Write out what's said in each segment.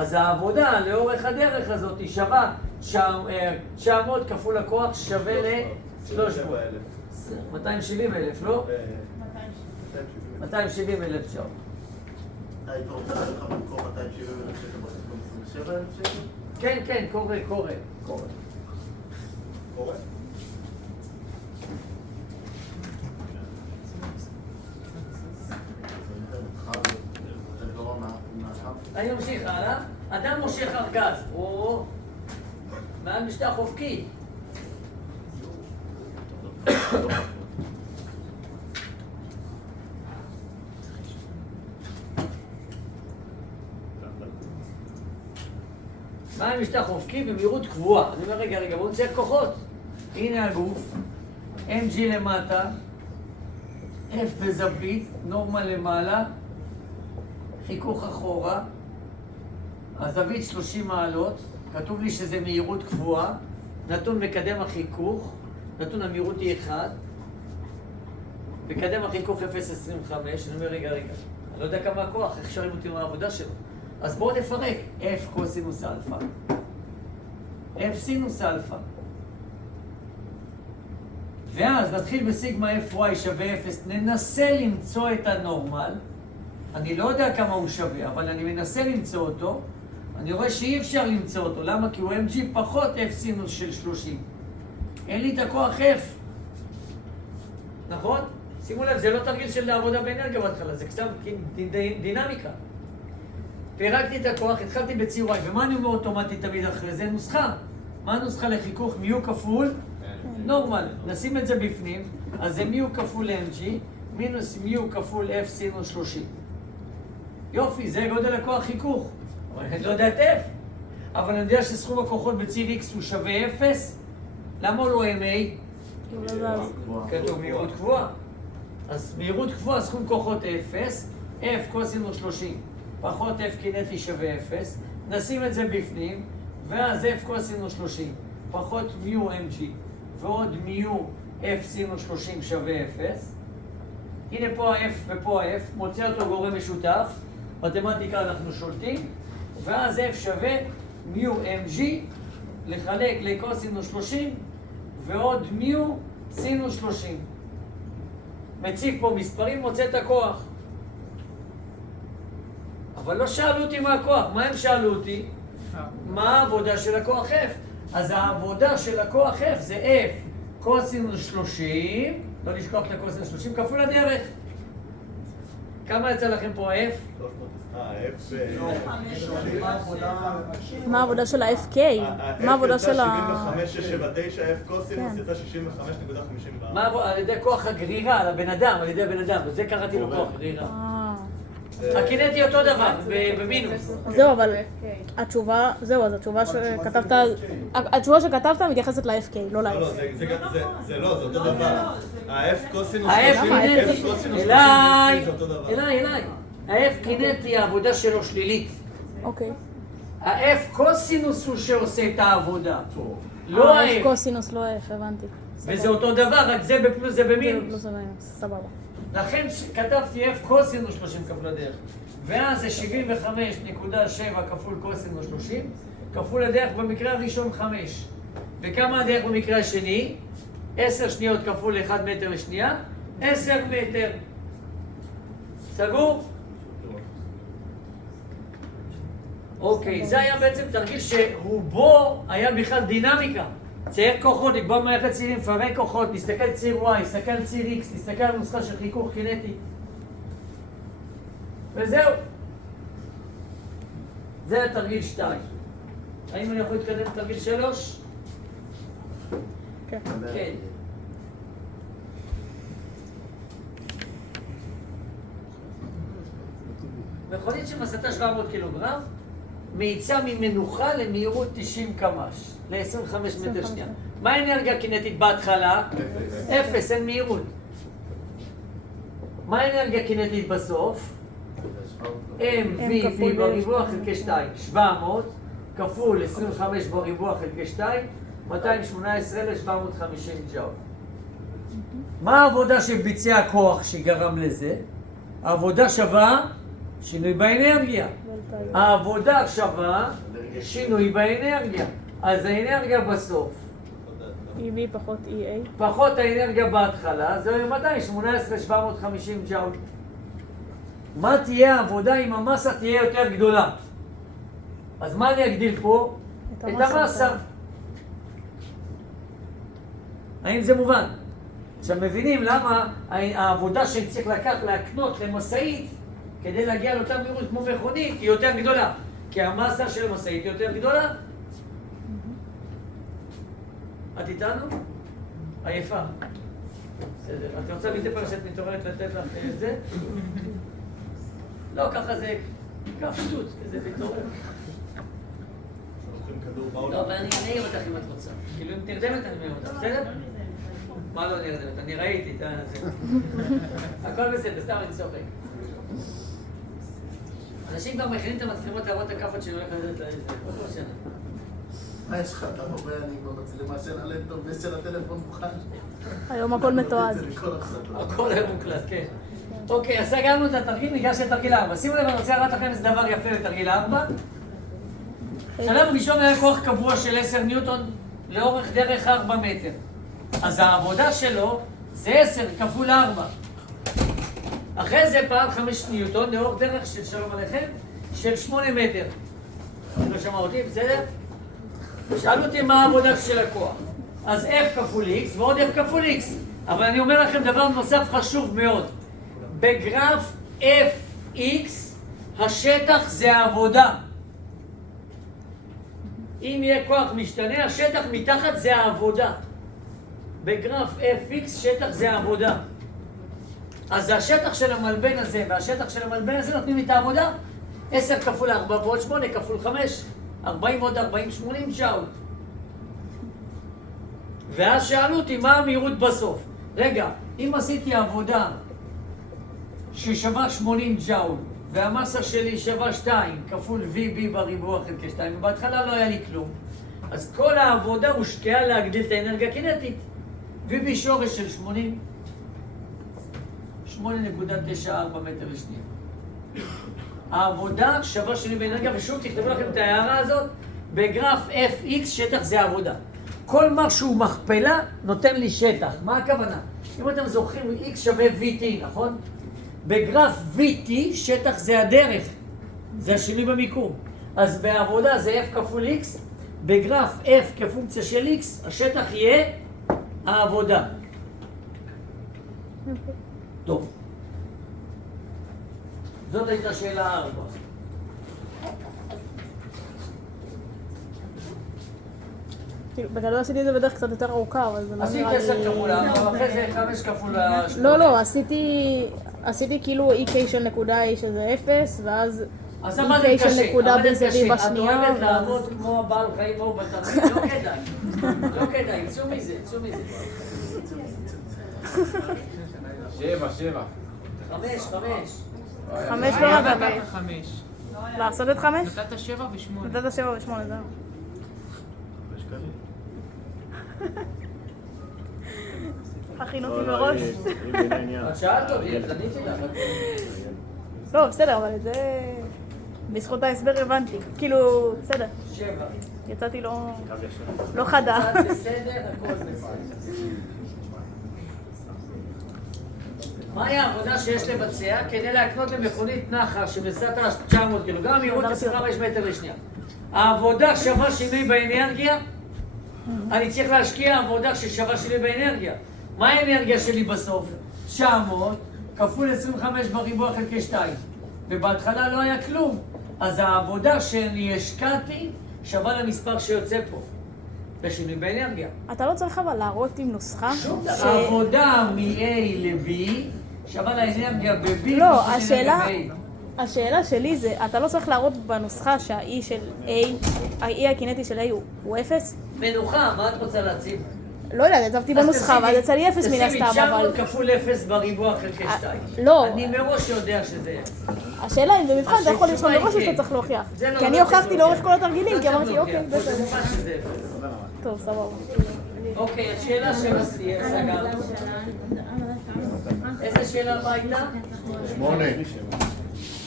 אז העבודה לאורך הדרך הזאת היא שווה 900 כפול הכוח שווה ל-300. 270,000, לא? 270,000 שעות. היית רוצה לך במקום 270,000 שקל בסכום 27,000 שקל? כן, כן, קורה. קורה? אני ממשיך הלאה. אדם מושך ארגז, או מעל משטח אופקי. מעל משטח אופקי במהירות קבועה. אני אומר, רגע, בואו נצייר כוחות. הנה הגוף, mg למטה, f בזווית, נורמה למעלה, חיכוך אחורה, הזווית 30 מעלות, כתוב לי שזה מהירות קבועה, נתון מקדם החיכוך, נתון המהירות היא 1, מקדם החיכוך 0.25, אני אומר רגע, אני לא יודע כמה הכוח, איך שרים אותי מהעבודה שלו. אז בואו נפרק, f קוסינוס אלפא, f סינוס אלפא, ואז נתחיל בסיגמה fy שווה 0, ננסה למצוא את הנורמל, אני לא יודע כמה הוא שווה, אבל אני מנסה למצוא אותו, אני רואה שאי אפשר למצוא אותו, למה? כי הוא mg פחות f סינוס של 30. אין לי את הכוח f. נכון? שימו לב, זה לא תרגיל של עבודה באנרגיה בהתחלה, זה קצת דינמיקה. פירקתי את הכוח, התחלתי בציר y, ומה אני אומר אוטומטית תמיד אחרי זה? נוסחה. מה הנוסחה לחיכוך? מיו כפול נורמל. נשים את זה בפנים, אז זה מיו כפול mg, מינוס מיו כפול f סינוס 30. יופי, זה גודל הכוח חיכוך. אבל אני לא יודע את f. אבל אני יודע שסכום הכוחות בציר x הוא שווה 0. למה לא ma? כתוב מהירות קבועה. אז מהירות קבועה, סכום כוחות 0, f קוסינוס 30 פחות f קינטי שווה 0. נשים את זה בפנים, ואז f קוסינוס 30 פחות מיו mg ועוד מיו f סינוס 30 שווה 0. הנה פה ה-f ופה ה-f, מוצא אותו גורם משותף, מתמטיקה אנחנו שולטים, ואז f שווה מיו mg לחלק לקוסינוס 30 ועוד מיו סינוס 30. מציב פה מספרים, מוצא את הכוח. אבל לא שאלו אותי מה הכוח, מה הם שאלו אותי? מה העבודה של הכוח F? אז העבודה של הכוח F זה F קוסינוס 30, לא לשכוח את הקוסינוס 30, כפול הדרך. כמה יצא לכם פה ה-F? F מה העבודה של ה-FK? מה העבודה של ה... 75.79, F קוסינוס יצא 65.54. על ידי כוח הגרירה, על הבן אדם, על ידי הבן אדם, וזה קראתי לו כוח גרירה. הקינטי אותו דבר, במינוס. זהו, אבל התשובה, זהו, אז התשובה שכתבת מתייחסת ל-FK, לא ל-F. זה לא, זה אותו דבר. ה-F קוסינוס ה-F 30, קינטי, F קוסינוס 30 זה אותו דבר. אליי. ה-F קינטי, העבודה שלו שלילית. אוקיי. ה-F קוסינוס הוא שעושה את העבודה. לא ה-F ה-F. קוסינוס, לא F, הבנתי. וזה אותו דבר, רק זה בפלוס זה במינוס. פלוס ומינוס, סבבה. לכן כתבתי F קוסינוס 30 כפול הדרך. ואז זה 75.7 כפול קוסינוס 30, כפול הדרך במקרה הראשון 5. וכמה הדרך במקרה השני? 10 שניות כפול 1 מטר לשנייה, 10 מטר. סגור? אוקיי, זה היה בעצם תרגיל שרובו היה בכלל דינמיקה. צייר כוחות, לקבוע מערכת צירים, לפרק כוחות, נסתכל ציר Y, נסתכל על ציר X, נסתכל על נוסחה של חיכוך קינטי. וזהו. זה התרגיל 2. האם אני יכול להתקדם לתרגיל 3? כן. כן. מכונית שמסתה 700 קילוגרם, מאיצה ממנוחה למהירות 90 קמ"ש, ל-25 מטר שנייה. מה האנרגיה הקינטית בהתחלה? 0, אין מהירות. מה האנרגיה הקינטית בסוף? mv בריבוע חלקי 2, 700 כפול 25 בריבוע חלקי 2, 218,750 ג'אול. מה העבודה שביצע הכוח שגרם לזה? העבודה שווה שינוי באנרגיה. העבודה שווה שינוי באנרגיה. אז האנרגיה בסוף. EV פחות EA. פחות האנרגיה בהתחלה, זה 18,750 ג'אול. מה תהיה העבודה אם המסה תהיה יותר גדולה? אז מה אני אגדיל פה? את המסה. האם זה מובן? עכשיו מבינים למה העבודה שצריך להקנות למשאית כדי להגיע לאותה מהירות כמו מכונית היא יותר גדולה. כי המסה של המשאית היא יותר גדולה. את איתנו? עייפה. בסדר. את רוצה מדי פעם שאת מתעוררת לתת לך זה? לא, ככה זה כף שטות, כזה מתעורר. לא, אבל אני אעיר אותך אם את רוצה. כאילו אם תרדמת אני מעיר אותך, בסדר? מה לא נרדמת? אני ראיתי את זה. הכל בסדר, סתם אני צוחק. אנשים כבר מכינים את המצלמות להראות את הכאפות שאני הולך לדעת לזה. עוד לא שנה. מה יש לך? אתה רואה אני במצלמה של הלפטופ ושל הטלפון מוכן? היום הכל מתועד. הכל היום מוקלט, כן. אוקיי, אז סגרנו את התרגיל, ניגש לתרגיל 4. שימו לב, אני רוצה להראות לכם איזה דבר יפה לתרגיל 4. שלב ראשון היה כוח קבוע של 10 ניוטון לאורך דרך 4 מטר. אז העבודה שלו זה 10 כפול 4. אחרי זה פעל 5 ניוטון לאורך דרך של שלום עליכם של 8 מטר. לא שמע אותי, בסדר? שאלו אותי מה העבודה של הכוח. אז F כפול X ועוד F כפול X. אבל אני אומר לכם דבר נוסף חשוב מאוד. בגרף Fx השטח זה העבודה. אם יהיה כוח משתנה, השטח מתחת זה העבודה. בגרף Fx שטח זה העבודה. אז השטח של המלבן הזה והשטח של המלבן הזה נותנים לי את העבודה. 10 כפול 4 ועוד 8 כפול 5. 40 ועוד 40, 80 ג'אול. ואז שאלו אותי מה המהירות בסוף. רגע, אם עשיתי עבודה ששווה 80 ג'אול והמסה שלי שווה 2 כפול VB בריבוע חלקי 2 ובהתחלה לא היה לי כלום, אז כל העבודה הושקעה להגדיל את האנרגיה הקינטית. VB שורש של 80 8.94 מטר לשנייה. העבודה שווה שינוי באנרגיה, ושוב תכתבו לכם את ההערה הזאת, בגרף Fx שטח זה העבודה. כל מה שהוא מכפלה נותן לי שטח. מה הכוונה? אם אתם זוכרים, x שווה vt, נכון? בגרף vt שטח זה הדרך, זה השינוי במיקום. אז בעבודה זה f כפול x, בגרף f כפונקציה של x, השטח יהיה העבודה. טוב. זאת הייתה שאלה 4. בגדול עשיתי את זה בדרך קצת יותר ארוכה, אבל זה לא נראה לי... עשיתי 10 כפול 4, ואחרי זה 5 כפול 8. לא, עשיתי כאילו EK של נקודה A שזה 0, ואז EK של נקודה B זה B בשנייה. את אוהבת לעבוד כמו הבעל חיים או בתרגיל, לא כדאי. לא כדאי, צאו מזה. 7. 5. 5 לא נתת. 5. לעשות את 5? נתת 7 ו8. נתת 7 ו8, זהו. הכין אותי מראש. את שאלת אותי, אז עניתי לך. לא, בסדר, אבל את זה... בזכות ההסבר הבנתי. כאילו, בסדר. 7. יצאתי לא חדה. קצת בסדר, הכל בסדר. מהי העבודה שיש לבצע כדי להקנות למכונית נחה שמסתה 900 קילו, גם מהירות 25 מטר לשנייה? העבודה שווה שינוי באנרגיה, אני צריך להשקיע עבודה ששווה שינוי באנרגיה. מה האנרגיה שלי בסוף? 900 כפול 25 בריבוע חלקי 2, ובהתחלה לא היה כלום. אז העבודה שאני השקעתי שווה למספר שיוצא פה, בשינוי באנרגיה. אתה לא צריך אבל להראות עם נוסחה העבודה מ-A ל-B שווה לאנרגיה ב-B. לא, השאלה שלי זה, אתה לא צריך להראות בנוסחה שה-E של A, ה-E הקינטי של A הוא 0? מנוחה, מה את רוצה להציב? לא יודעת, הצבתי בנוסחה, ואז יצא לי 0 מן הסתם, אבל... תשימי 900 כפול 0 בריבוע חלקי 2. לא. אני מראש יודע שזה 0. השאלה אם במבחן אתה יכול לרשום מראש שאתה צריך להוכיח. כי אני הוכחתי לאורך כל התרגילים, כי אמרתי, אוקיי, בסדר. זה מובן שזה 0. טוב, סבבה. אוקיי, השאלה של סגרנו. איזה שאלה מה הייתה? 8.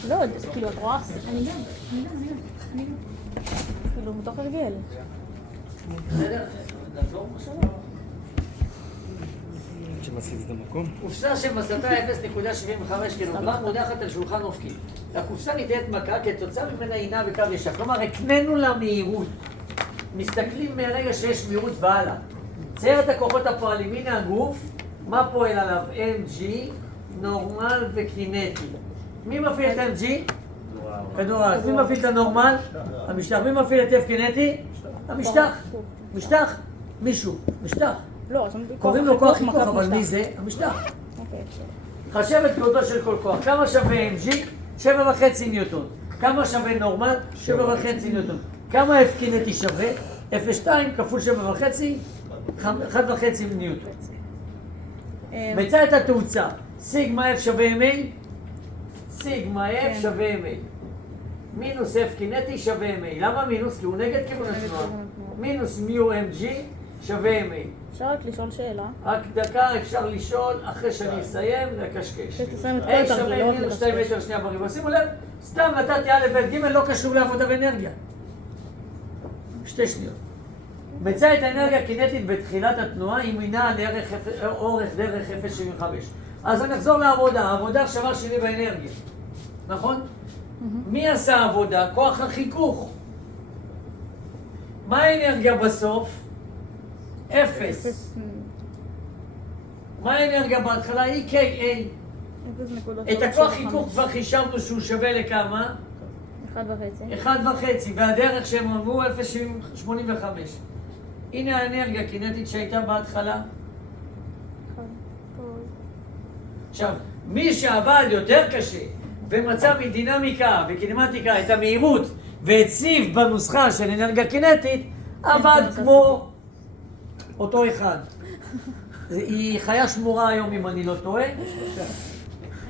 לא, כאילו, את רואה? אני גם. כאילו, מתוך הרגל. בסדר? נעבור משהו? שמסיט את המקום. קופסה שמסתה 0.75 קילוגרם מונחת על שולחן אופקי. הקופסה ניתנת מכה כתוצאה ממנה הינה בקו ישר. כלומר, הקננו לה מהירות. מסתכלים מהרגע שיש מהירות והלאה. צייר את הכוחות הפועלים. הנה הגוף, מה פועל עליו? mg, נורמל וקינטי. מי מפעיל את mg? כדור הארץ. מי מפעיל את הנורמל? המשטח. מי מפעיל את F קינטי? המשטח. משטח? מישהו. משטח. לא, קוראים לו כוח חיכוך, אבל מי זה? המשטח. חשב את פעולתו של כל כוח. כמה שווה mg? 7.5 ניוטון. כמה שווה נורמל? 7.5 ניוטון. כמה F קינטי שווה? 0.2 כפול 7.5, 1.5 ניוטון. מצא את התאוצה. סיגמה F שווה ma? סיגמה F שווה ma. מינוס F קינטי שווה ma. למה מינוס? כי הוא נגד כיוון התנועה. מינוס מיו mg שווה ma. אפשר רק לשאול שאלה. רק דקה אפשר לשאול אחרי שאני אסיים לקשקש. שתסיים את כל A התרגיל, שווה לא רק מינוס לקשקש. 2 מטר שנייה בריבוע. שימו לב, סתם נתתי א' ב' ג' לא קשור לעבודה ואנרגיה. 2 שניות. מצא את האנרגיה הקינטית בתחילת התנועה אם הינה על אורך דרך 0.75. אז אני אחזור לעבודה. העבודה שווה שלי באנרגיה. נכון? מי עשה עבודה? כוח החיכוך. מה האנרגיה בסוף? 0. מה האנרגיה בהתחלה? EKA. את הכוח חיכוך כבר חישבנו שהוא שווה לכמה? 1.5. 1.5, והדרך שהם אמרו 0.85. הנה האנרגיה הקינטית שהייתה בהתחלה. עכשיו, מי שעבד יותר קשה ומצא מדינמיקה וקינמטיקה את המהירות והציב בנוסחה של אנרגיה קינטית, עבד כמו אותו אחד. היא חיה שמורה היום אם אני לא טועה.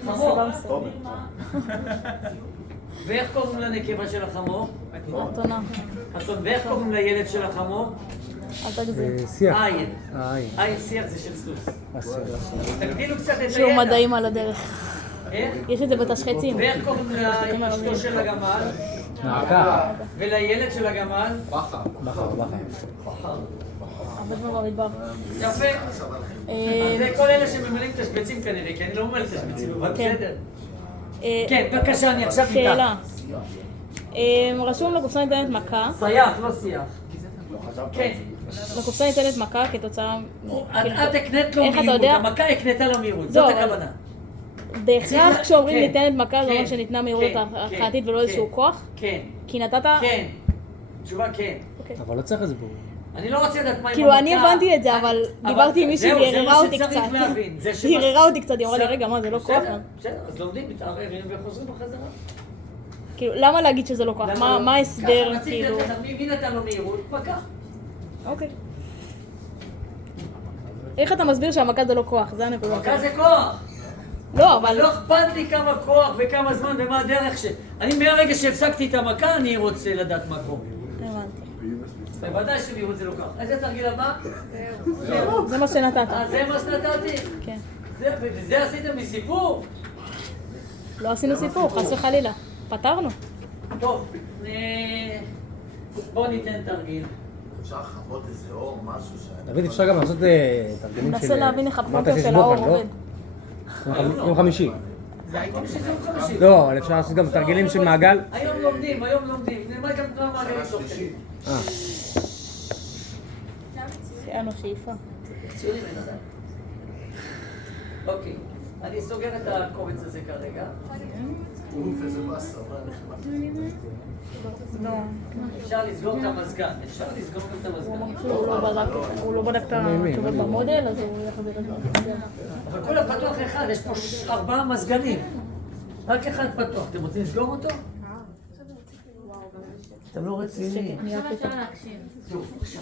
חמור. ואיך קוראים לנקבה של החמור? אתונה. ואיך קוראים לילד של החמור? אל תגזים. שיח. עין. העין. עין שיח זה של סוס. תגדילו קצת את שיעור הידע. מדעים על הדרך. איך? יש את זה בתשחצים. ואיך קוראים לאשתו של הגמל? נעקה. ולילד של הגמל? בחר. עבד במדבר. יפה. אז זה כל אלה שממלאים תשבצים כנראה, כי אני לא ממלא תשבצים, אבל בסדר. כן, בבקשה, אני עכשיו איתך. שאלה. רשום לקופסה ניתנת מכה. סייח, לא שיח. כן. לקופסה ניתנת מכה כתוצאה... את הקנית לו איך אתה מהירות, יודע? המכה הקנתה לו מהירות, זאת לא, הכוונה. בהכרח כשאומרים כן, ניתנת מכה זה כן, אומר שניתנה מהירות כן, התחלתית כן, ולא איזשהו כן, כוח? כן. כי נתת... כן. תשובה כן. אוקיי. אבל לא צריך איזה ברור. אני לא רוצה לדעת מה עם כאילו אני הבנתי את זה, אבל דיברתי עם מישהי והיא הררה אותי קצת. היא הררה אותי קצת, היא אמרה לי רגע מה זה לא כוח? בסדר, אז לומדים, מתערערים וחוזרים בחזרה. כאילו למה להגיד שזה לא כוח? מה ההסבר כאילו? מי נתן לו מהירות? מכה. אוקיי. איך אתה מסביר שהמכה זה לא כוח? זה הנקודה. מכה זה כוח. לא, אבל אבל... לא אכפת לי כמה כוח וכמה זמן ומה הדרך ש... אני מהרגע שהפסקתי את המכה, אני רוצה לדעת מה קורה. הבנתי. בוודאי שמהירות זה לא ככה. איזה תרגיל הבא? זה מה שנתת. זה מה שנתתי? כן. וזה עשיתם מסיפור? לא עשינו סיפור, חס וחלילה. פתרנו. טוב, בוא ניתן תרגיל. אפשר לחכות איזה אור, משהו ש... דוד, אפשר גם לעשות תרגילים של... מנסה להבין איך אמרת הפלונטר שיש של האור בוחן, לא? עובד. יום חמישי. זה הייתם שזה יום חמישי. לא, אבל אפשר לעשות גם תרגילים של מעגל. היום לומדים. נלמד גם תנועה מעגלית תוך כדי. שיענו שאיפה. ציוני בן אדם. אוקיי, אני סוגר את הקובץ הזה כרגע. אוף, איזה באסה, מה נחמד. אפשר לסגור את המזגן. הוא לא בדק את התשובות במודל, אז הוא יחזיר את זה. אבל כולם פתוח אחד, יש פה 4 מזגנים. רק אחד פתוח. אתם רוצים לסגור אותו? אתם לא רציניים. טוב, בבקשה.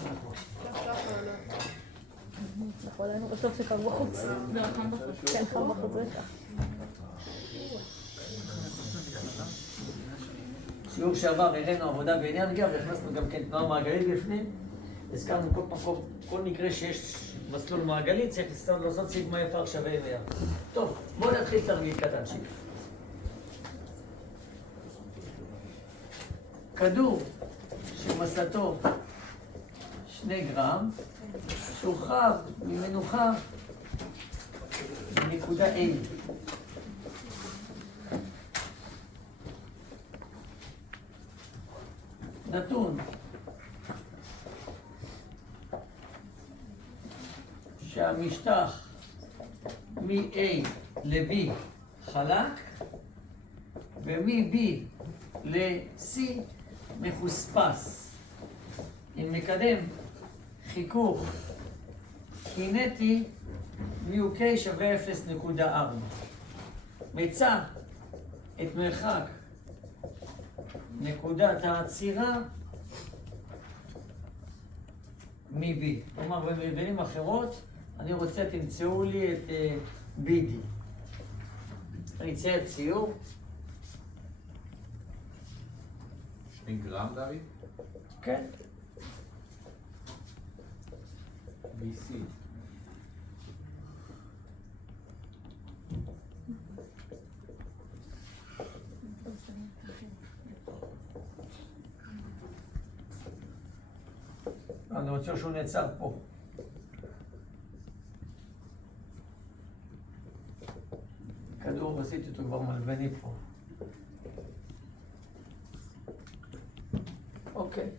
נכון, היינו בסוף שקר בחוץ. לא, חם בחוץ. כן, חם בחוץ, זה כך. שיעור שעבר הראינו עבודה באנרגיה והכנסנו גם כן תנועה מעגלית בפנים. הזכרנו כל מקרה שיש מסלול מעגלי, צריך לעשות סיגמה FR שווה MR. טוב, בואו נתחיל תרגיל קטנצ'יק. כדור שמסתו 2 גרם, שוחרר ממנוחה בנקודה A. נתון שהמשטח מ-A ל-B חלק ומ-B ל-C מחוספס עם מקדם חיכוך קינטי μk שווה 0.4. מצא את מרחק נקודת העצירה מ-B. כלומר, במילים אחרות, אני רוצה, תמצאו לי את BD. אני אצייר ציור. 2 גרם, דוד? כן. BC. אני רוצה שהוא נעצר פה. כדור עשיתי אותו כבר מלבני פה. אוקיי.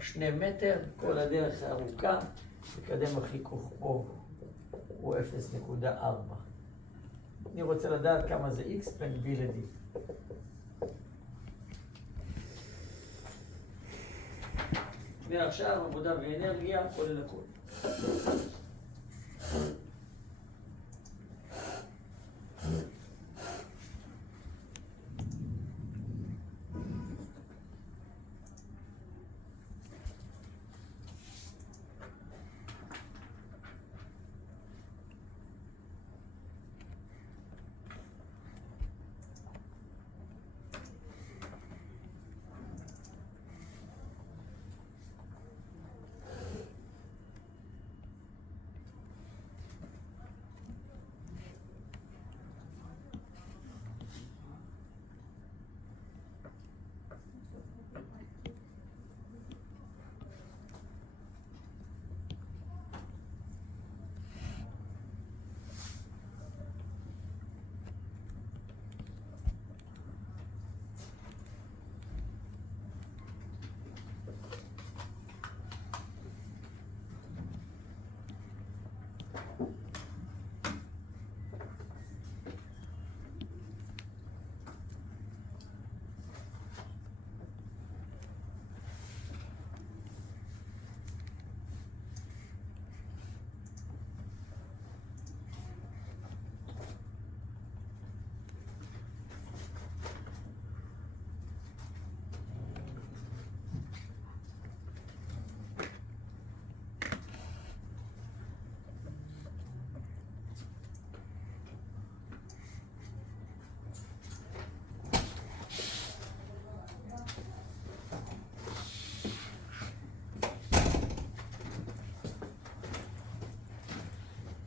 2 מטר, כל הדרך הארוכה, מקדם החיכוך פה הוא 0.4. אני רוצה לדעת כמה זה X בין B ל-D. ועכשיו עבודה ואנרגיה, כולל הכל.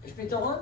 יש פתרון?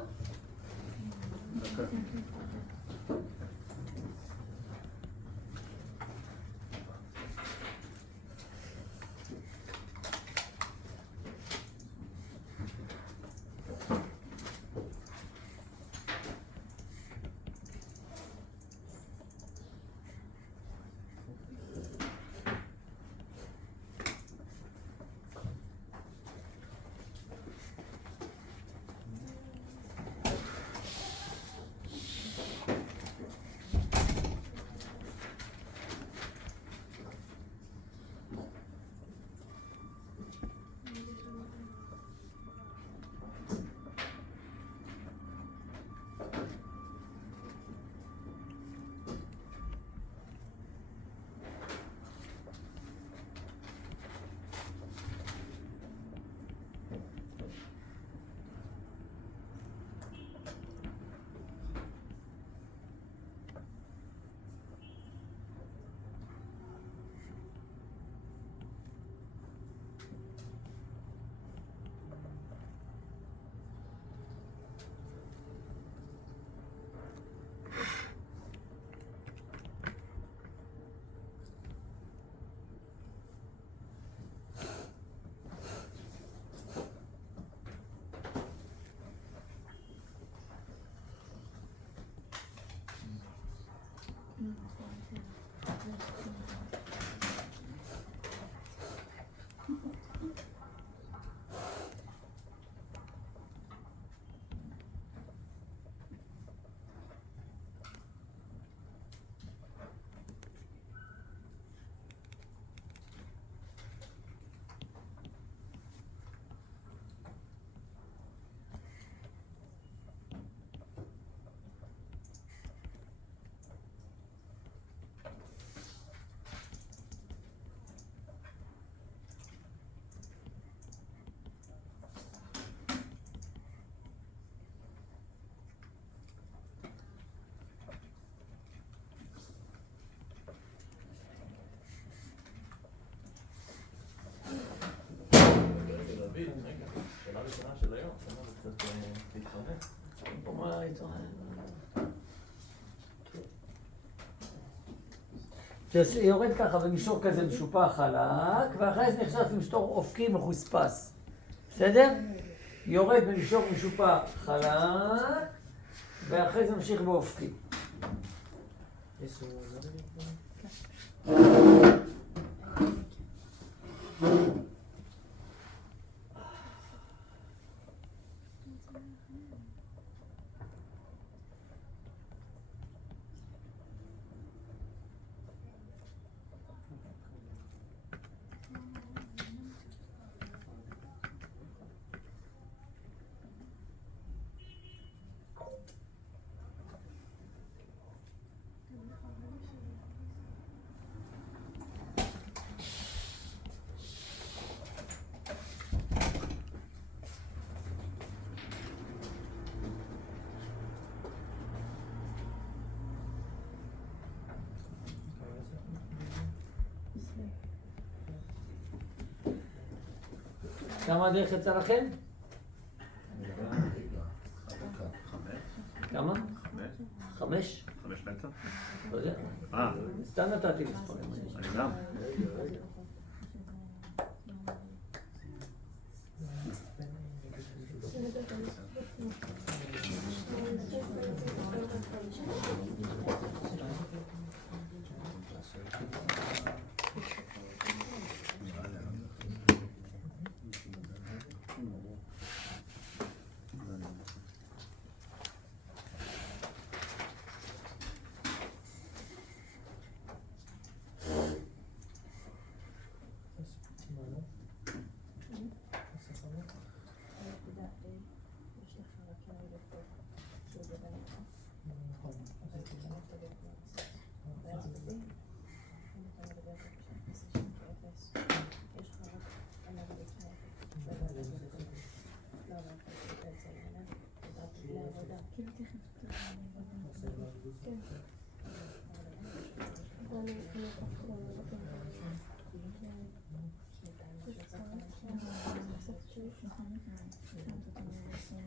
דוד, רגע, שאלה ראשונה של היום, למה זה קצת להתחרט? מה להתרחב? יורד ככה במישור כזה משופע חלק, ואחרי זה נחשף במישור אופקי מחוספס. בסדר? יורד במישור משופע חלק, ואחרי זה ממשיך באופקי. כמה הדרך יצא לכם? כמה? 5? 5 באמצע? לא יודע. סתם נתתי מספרים. אני גם.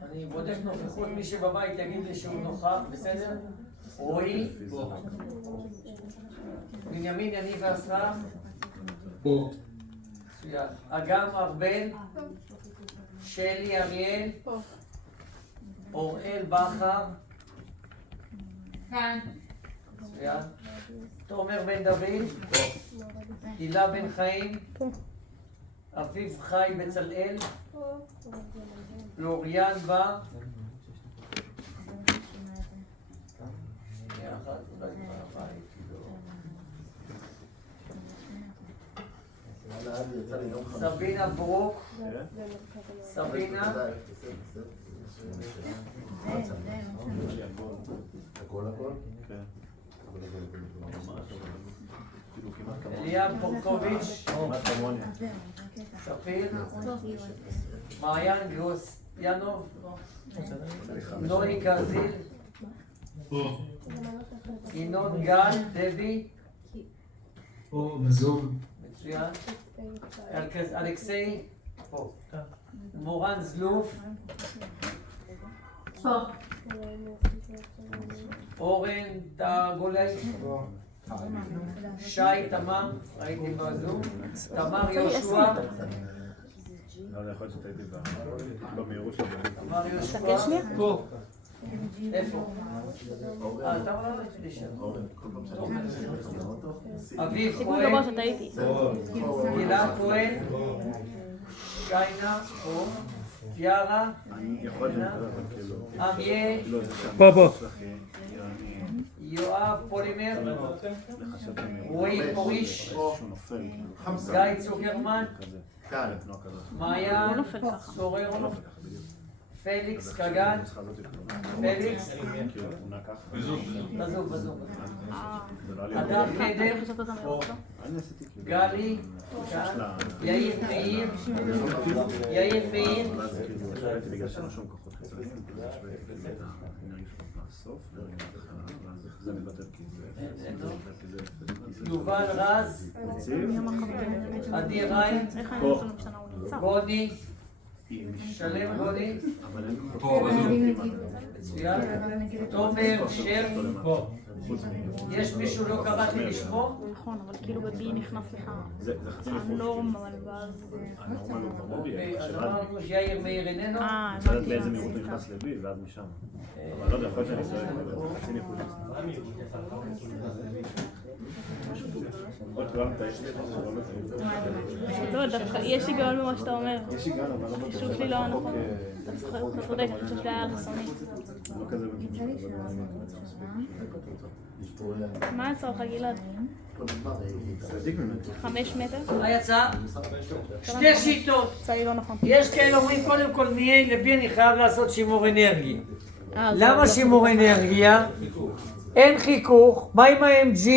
אני בודק נוכחות, מי שבבית יגיד לי שהוא נוכח, בסדר? רועי, בנימין, יניב ואסרף, פה. מצוין. אגם ארבל, שלי אריאל, אוראל בכר, מצוין. תומר בן דוד, הילה בן חיים, אביב חי בצלאל, לוריאן בר, סבינה ברוק, סבינה, אליאב פורקוביץ', ספיר, מעיין גרוסיאנוב, נוי גזיל, ינון גל, דבי, פה בזום. מצוין, אלכסי, מורן זלוף, אורן תגולי, שי תמר, ראיתי בזום, תמר יהושע, לא, יכול להיות שאתה הייתי במהירות שלו. תמר תסתכל יהושע, שנייה. פה. איפה? אתה לא הייתי שם. אביב סיכוי כהן, גבוה שאתה הייתי. גלעד כהן, שיינה, פה, יארה, אריה, פה. יואב פולימר, רועי פוריש, גיא צוקרמן, מעיין, סורר, פליקס קגן, פליקס, בזום, אדר קדר, גלי, יאיר מאיר, יובל רז, עדי ריין, גוני, שלם גוני, מצוין, תומר שר, יש מישהו לא קראתי לשמו? נכון, אבל כאילו בבי נכנס לך הנורם, אבל ואז... אז אמרנו שיאיר מאיר איננו? הבנתי. לאיזה מהירות הוא נכנס לבי, ואז משם. אבל לא יודע, יכול להיות שאני טועה, חצי נקודה. עוד כולם תאש לי, לא, דווקא יש היגיון במה שאתה אומר. יש לי גם, אבל לא בטוח. החישוב שלי לא נכון. אתה צודק, החישוב שלי היה אלכסוני. לא כזה מה יצא לך גלעד? 5 מטר? מה יצא? שתי שיטות. יצא לי לא נכון. יש כאלה אומרים קודם כל מ-A ל-B אני חייב לעשות שימור אנרגי. אז למה לא שימור אנרגיה? אין חיכוך. מה עם ה-MG?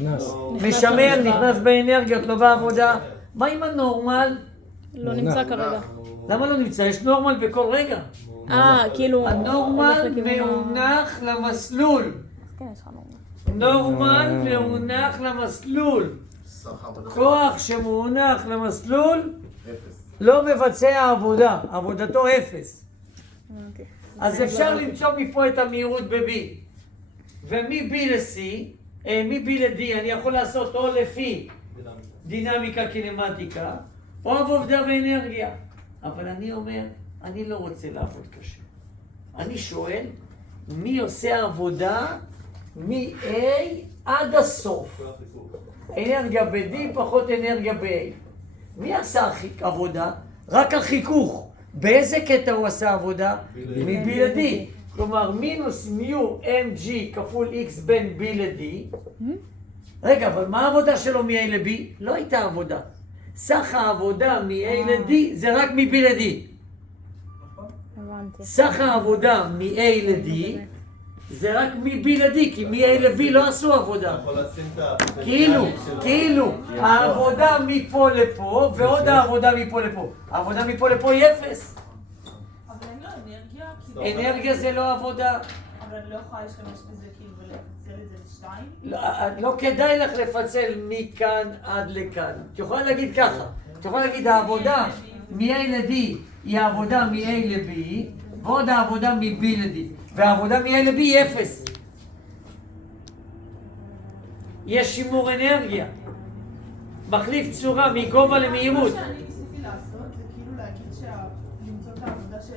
נכנס. משמר, נכנס באנרגיות, לא בעבודה. מה עם הנורמל? לא נמצא כרגע. למה לא נמצא? יש נורמל בכל רגע. כאילו... הנורמל הולך לכיוון מאונח למסלול. אז כן, יש לך נורמל. נורמל מאונח למסלול. כוח שמאונח למסלול לא מבצע עבודה. עבודתו 0. הבנתי. אז אפשר למצוא מפה את המהירות ב-B. ומ-B ל-C, מ-B ל-D, אני יכול לעשות או לפי דינמיקה קינמטיקה, או עבודה ואנרגיה. אבל אני אומר, אני לא רוצה לעבוד קשה. אני שואל, מי עושה עבודה מ-A עד הסוף? אנרגיה ב-D פחות אנרגיה ב-A. מי עשה עבודה? רק החיכוך. באיזה קטע הוא עשה עבודה? מ-B ל-D. כלומר, מינוס מיו mg כפול x בין b ל-d. רגע, אבל מה העבודה שלו מ-a ל-b? לא הייתה עבודה. סך העבודה מ-a ל-d זה רק מ-b ל-d. הבנתי. סך העבודה מ-a ל-d זה רק מ-b ל-d, כי מ-a ל-b לא עשו עבודה. כאילו, העבודה מפה לפה ועוד העבודה מפה לפה. העבודה מפה לפה היא 0. אבל אין לו אנרגיה, כאילו... אנרגיה זה לא עבודה. אבל אני לא יכולה להשתמש בזה כאילו ולפצל את זה ל2? לא כדאי לך לפצל מכאן עד לכאן. את יכולה להגיד ככה, את יכולה להגיד העבודה מ-A ל-D היא העבודה מ-A ל-B ועוד העבודה מ-B ל-D, והעבודה מ-A ל-B היא 0. יש שימור אנרגיה, מחליף צורה מגובה למהירות. מה שאני ניסיתי לעשות זה כאילו להגיד למצוא את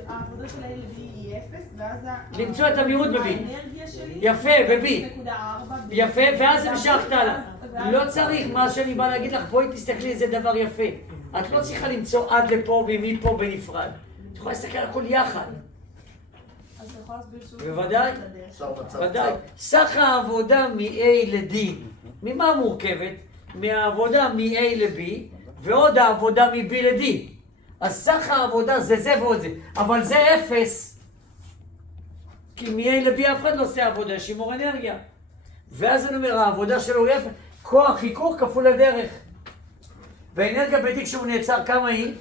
העבודה של A ל-B היא 0 ואז למצוא את המהירות ב-B. האנרגיה שלי יפה, ב-B. 0.4 יפה, ואז המשכת הלאה. לא צריך, מה שאני בא להגיד לך, בואי תסתכלי איזה דבר יפה. את לא צריכה למצוא עד לפה ומפה בנפרד. את יכולה להסתכל על הכל יחד. אז אתה יכול להסביר שוב? בוודאי, ודאי. סך העבודה מ-A ל-D, ממה מורכבת? מהעבודה מ-A ל-B ועוד העבודה מ-B ל-D. אז סך העבודה זה זה ועוד זה, אבל זה 0. כי מ-A ל-B אף אחד לא עושה עבודה, שימור אנרגיה. ואז אני אומר, העבודה שלו היא 0. כוח חיכוך כפול הדרך. והאנרגיה ב-D כשהוא נעצר, כמה היא?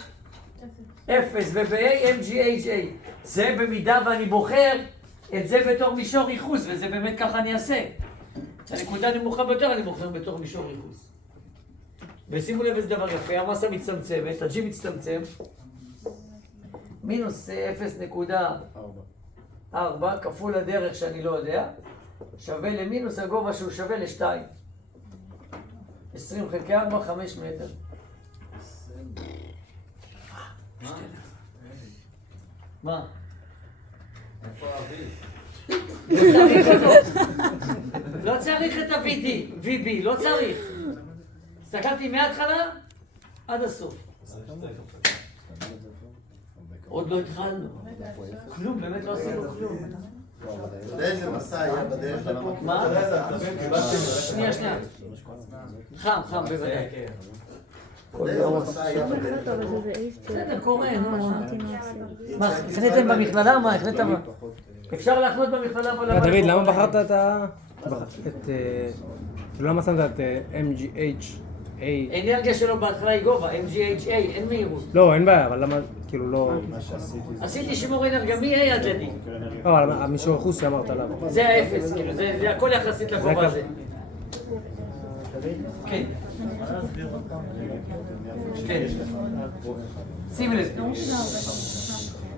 0. וב-A, MGHA. זה במידה ואני בוחר את זה בתור מישור ייחוס, וזה באמת ככה אני אעשה. הנקודה נמוכה ביותר אני בוחר בתור מישור ייחוס. ושימו לב איזה דבר יפה, המסה מצטמצמת, ה-G מצטמצם. מינוס 0.4 כפול הדרך שאני לא יודע, שווה למינוס הגובה שהוא שווה ל-2. 20 חלקי 4, 5 מטר. מה? איפה האוויר? לא צריך את ה-VB, לא צריך. הסתכלתי מההתחלה עד הסוף. עוד לא התחלנו. כלום, באמת לא עשינו כלום. אתה יודע איזה מסע היה בדרך לפה? מה? שנייה. חם, בוודאי. אתה יודע איזה מסע היה בדרך לפה? בסדר, קורה, נו. מה, החלטתם במכללה? מה, החלטתם? אפשר להחנות במכללה פה לבד. דוד, למה בחרת למה שמת את MGHA? האנרגיה שלו בהתחלה היא גובה, MGHA, אין מהירות. לא, אין בעיה, אבל למה, כאילו לא... עשיתי שימור אנרגיה מ-A עד ל-D. לא, אבל המישור החוץ שאמרת עליו. זה האפס, כאילו, זה הכל יחסית לגובה הזה. כן. כן. שים לב.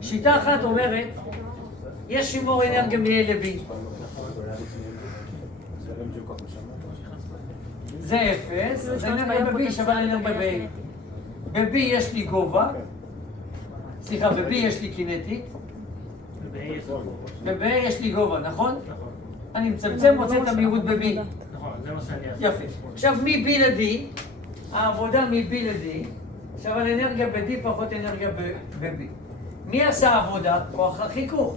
שיטה אחת אומרת, יש שימור אנרגיה מ-A ל-B. זה אפס, זה אנרגיה ב-B שווה לאנרגיה ב-A. ב-B יש לי גובה, סליחה, ב-B יש לי קינטית, ב-A יש לי גובה, נכון? אני מצמצם, מוצא את המהירות ב-B. יפה. עכשיו מ-B ל-D, העבודה מ-B ל-D, שווה לאנרגיה ב-D פחות אנרגיה ב-B. מי עשה עבודה? כוח החיכוך.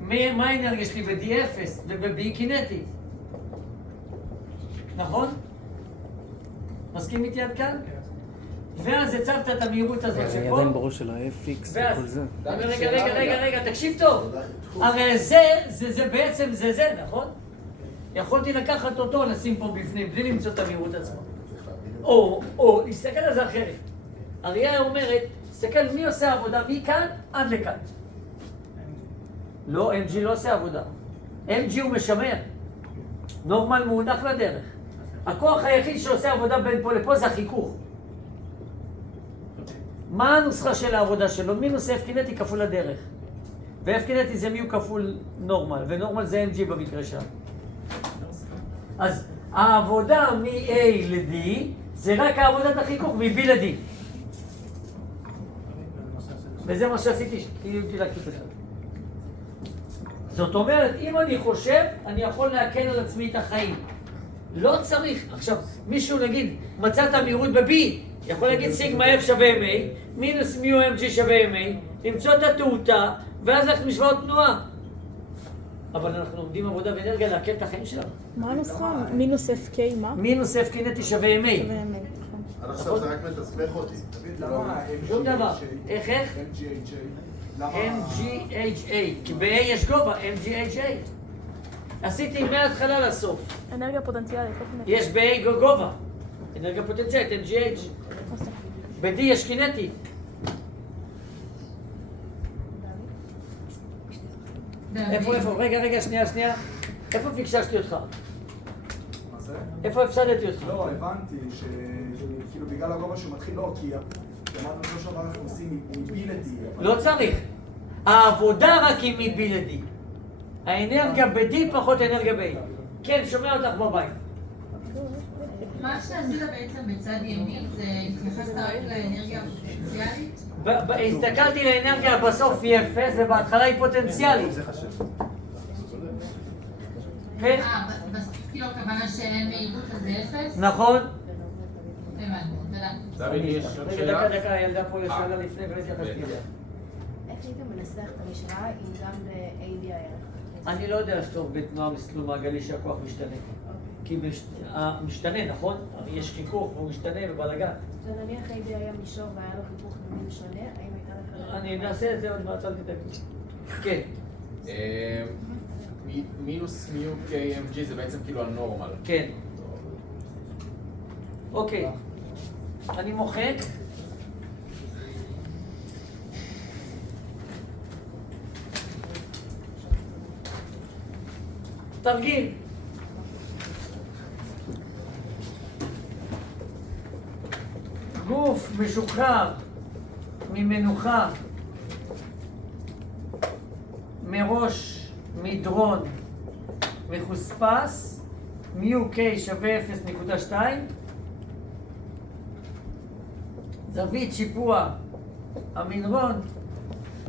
מה האנרגיה שלי ב-D 0 וב-B קינטית? נכון? מסכים איתי עד כאן? ואז הצבת את המהירות הזאת שפה. אני עדיין בראש של ה-FX וכל זה. רגע, תקשיב טוב. הרי זה בעצם זה, נכון? יכולתי לקחת אותו, לשים פה בפנים, בלי למצוא את המהירות עצמה. או, להסתכל על זה אחרת. הראייה אומרת, תסתכל מי עושה עבודה מכאן עד לכאן. לא, MG לא עושה עבודה. MG הוא משמר. נורמל מונח לדרך. הכוח היחיד שעושה עבודה בין פה לפה זה החיכוך. מה הנוסחה של העבודה שלו? מינוס F קינטי כפול הדרך. ו-F קינטי זה מיו כפול נורמל, ונורמל זה MG במקרה שם. אז העבודה מ-A ל-D זה רק העבודת החיכוך מ-B ל-D. וזה מה שעשיתי, כאילו להקיף את זה. זאת אומרת, אם אני חושב, אני יכול להקל על עצמי את החיים. לא צריך. עכשיו, מישהו נגיד, מצא את המהירות ב-B, יכול להגיד סיגמה F שווה MA, מינוס מיו MG שווה MA, למצוא את התאותה, ואז ללכת משוואות תנועה. אבל אנחנו לומדים עבודה ואנרגיה להקל את החיים שלנו. מה הנוסחה? מינוס FK, מה? מינוס F קינטי שווה MA. עד עכשיו זה רק מתסבך אותי. שום דבר. איך? MGHA. כי ב-A יש גובה, MGHA. עשיתי מההתחלה לסוף. אנרגיה פוטנציאלית. יש ב-A גובה. אנרגיה פוטנציאלית, MGH. ב-D יש קינטית. איפה? רגע, שנייה. איפה פיקששתי אותך? מה זה? איפה הפסדתי אותך? לא, הבנתי שכאילו בגלל הגובה שהוא מתחיל לא, כי אמרנו כמו שאומר אנחנו עושים מ-B ל-D. לא צריך. העבודה רק היא מ-B ל-D. האנרגיה ב-D פחות אנרגיה ב-A. כן, שומע אותך בבית. מה שעשית בעצם בצד ימין זה התייחסת רק לאנרגיה הפוטנציאלית? הסתכלתי לאנרגיה בסוף היא אפס ובהתחלה היא פוטנציאלית. כן? כאילו הכוונה שאין מהירות אז זה אפס? נכון. הבנתי, תודה. דוד, יש עוד שאלה? דקה, הילדה פה יש שאלה לפני והתייחסתי אליה. איך היית מנסח את המשוואה אם גם ב-AD הערך? אני לא יודע לכתוב בתנועה מסלול מעגלי שהכוח משתנה. כי משתנה, נכון? הרי יש חיכוך והוא משתנה ובלגן. ונניח AD היה מישור והיה לו חיכוך דומים שונה, האם הייתה לך... אני נעשה את זה עוד מעט, אל תדאגו. כן. מינוס מיו KMG זה בעצם כאילו הנורמל. כן. אוקיי. אני מוחק. תרגיל. גוף משוחרר ממנוחה מראש מדרון מחוספס, מיו K שווה 0.2, זווית שיפוע המדרון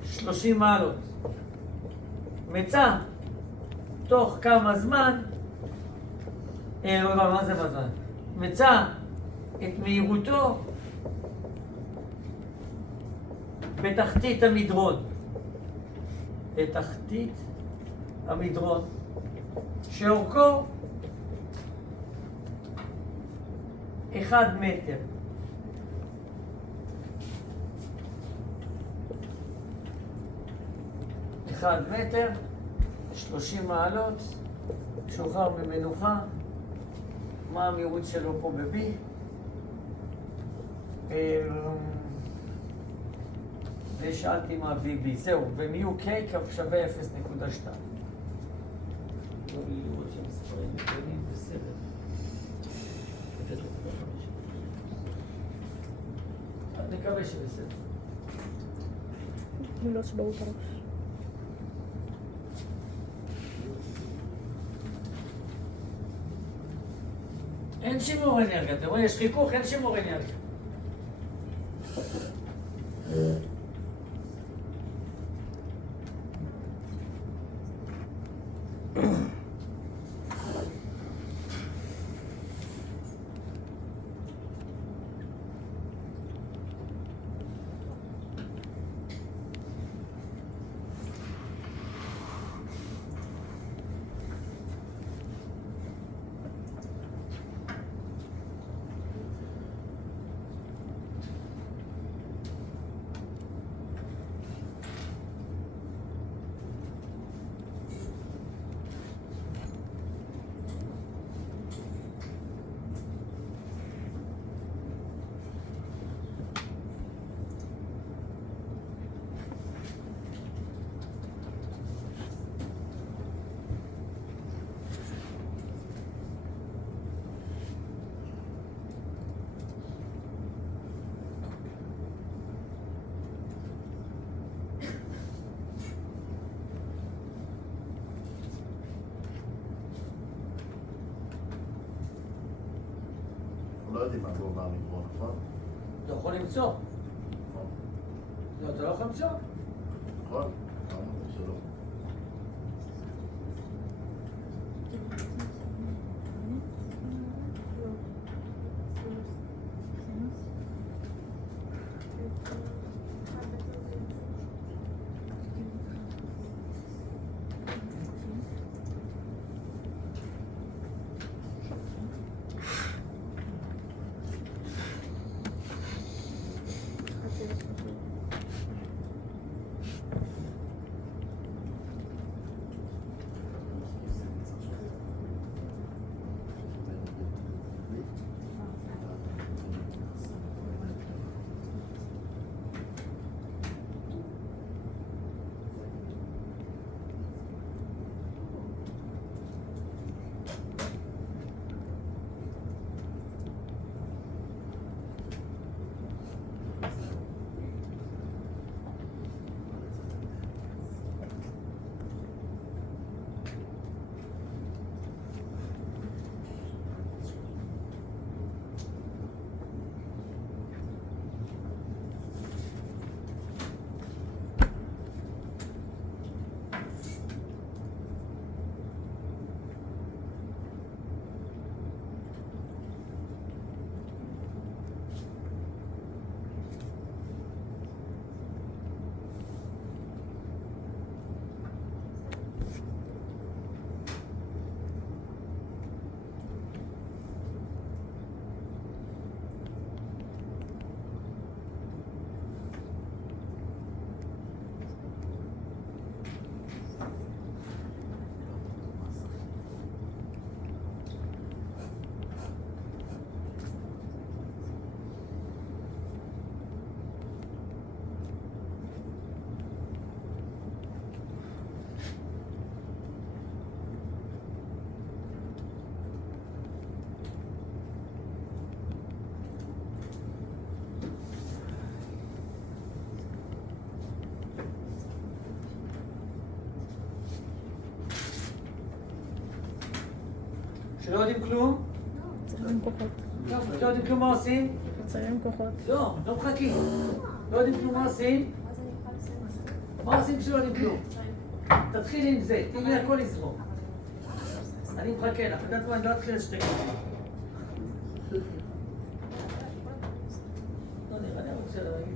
30 מעלות. מצא תוך כמה זמן, מה זה בזמן? מצא את מהירותו בתחתית המדרון. בתחתית המדרון, שאורכו 1 מטר. אחד מטר, 30 מעלות, שוחרר ממנוחה. מה המהירות שלו פה ב-B? ושאלתי מה VB, זהו, ומיו K שווה 0.2. לא לראות שהמספרים קטנים בסדר. 0.5. אני מקווה שבסדר. אם לא שברו את הראש. אין שימור אנרגיה, אתה רואה, יש חיכוך, אין שימור אנרגיה. אנחנו לא יודעים מה גובה המדרון, נכון? אתה יכול למצוא. לא, אתה לא יכול למצוא. נכון? אמרנו שלא. שלא יודעים כלום? מציירים כוחות. לא יודעים כלום מה עושים? מציירים כוחות. לא, לא מחכים. לא יודעים כלום מה עושים? מה עושים כשלא יודעים כלום? תתחיל עם זה, תני הכל לזרום. אני מחכה לך, יודעת מה, אני לא אתחיל לשתק. לא נראה לי, אני רוצה להגיד.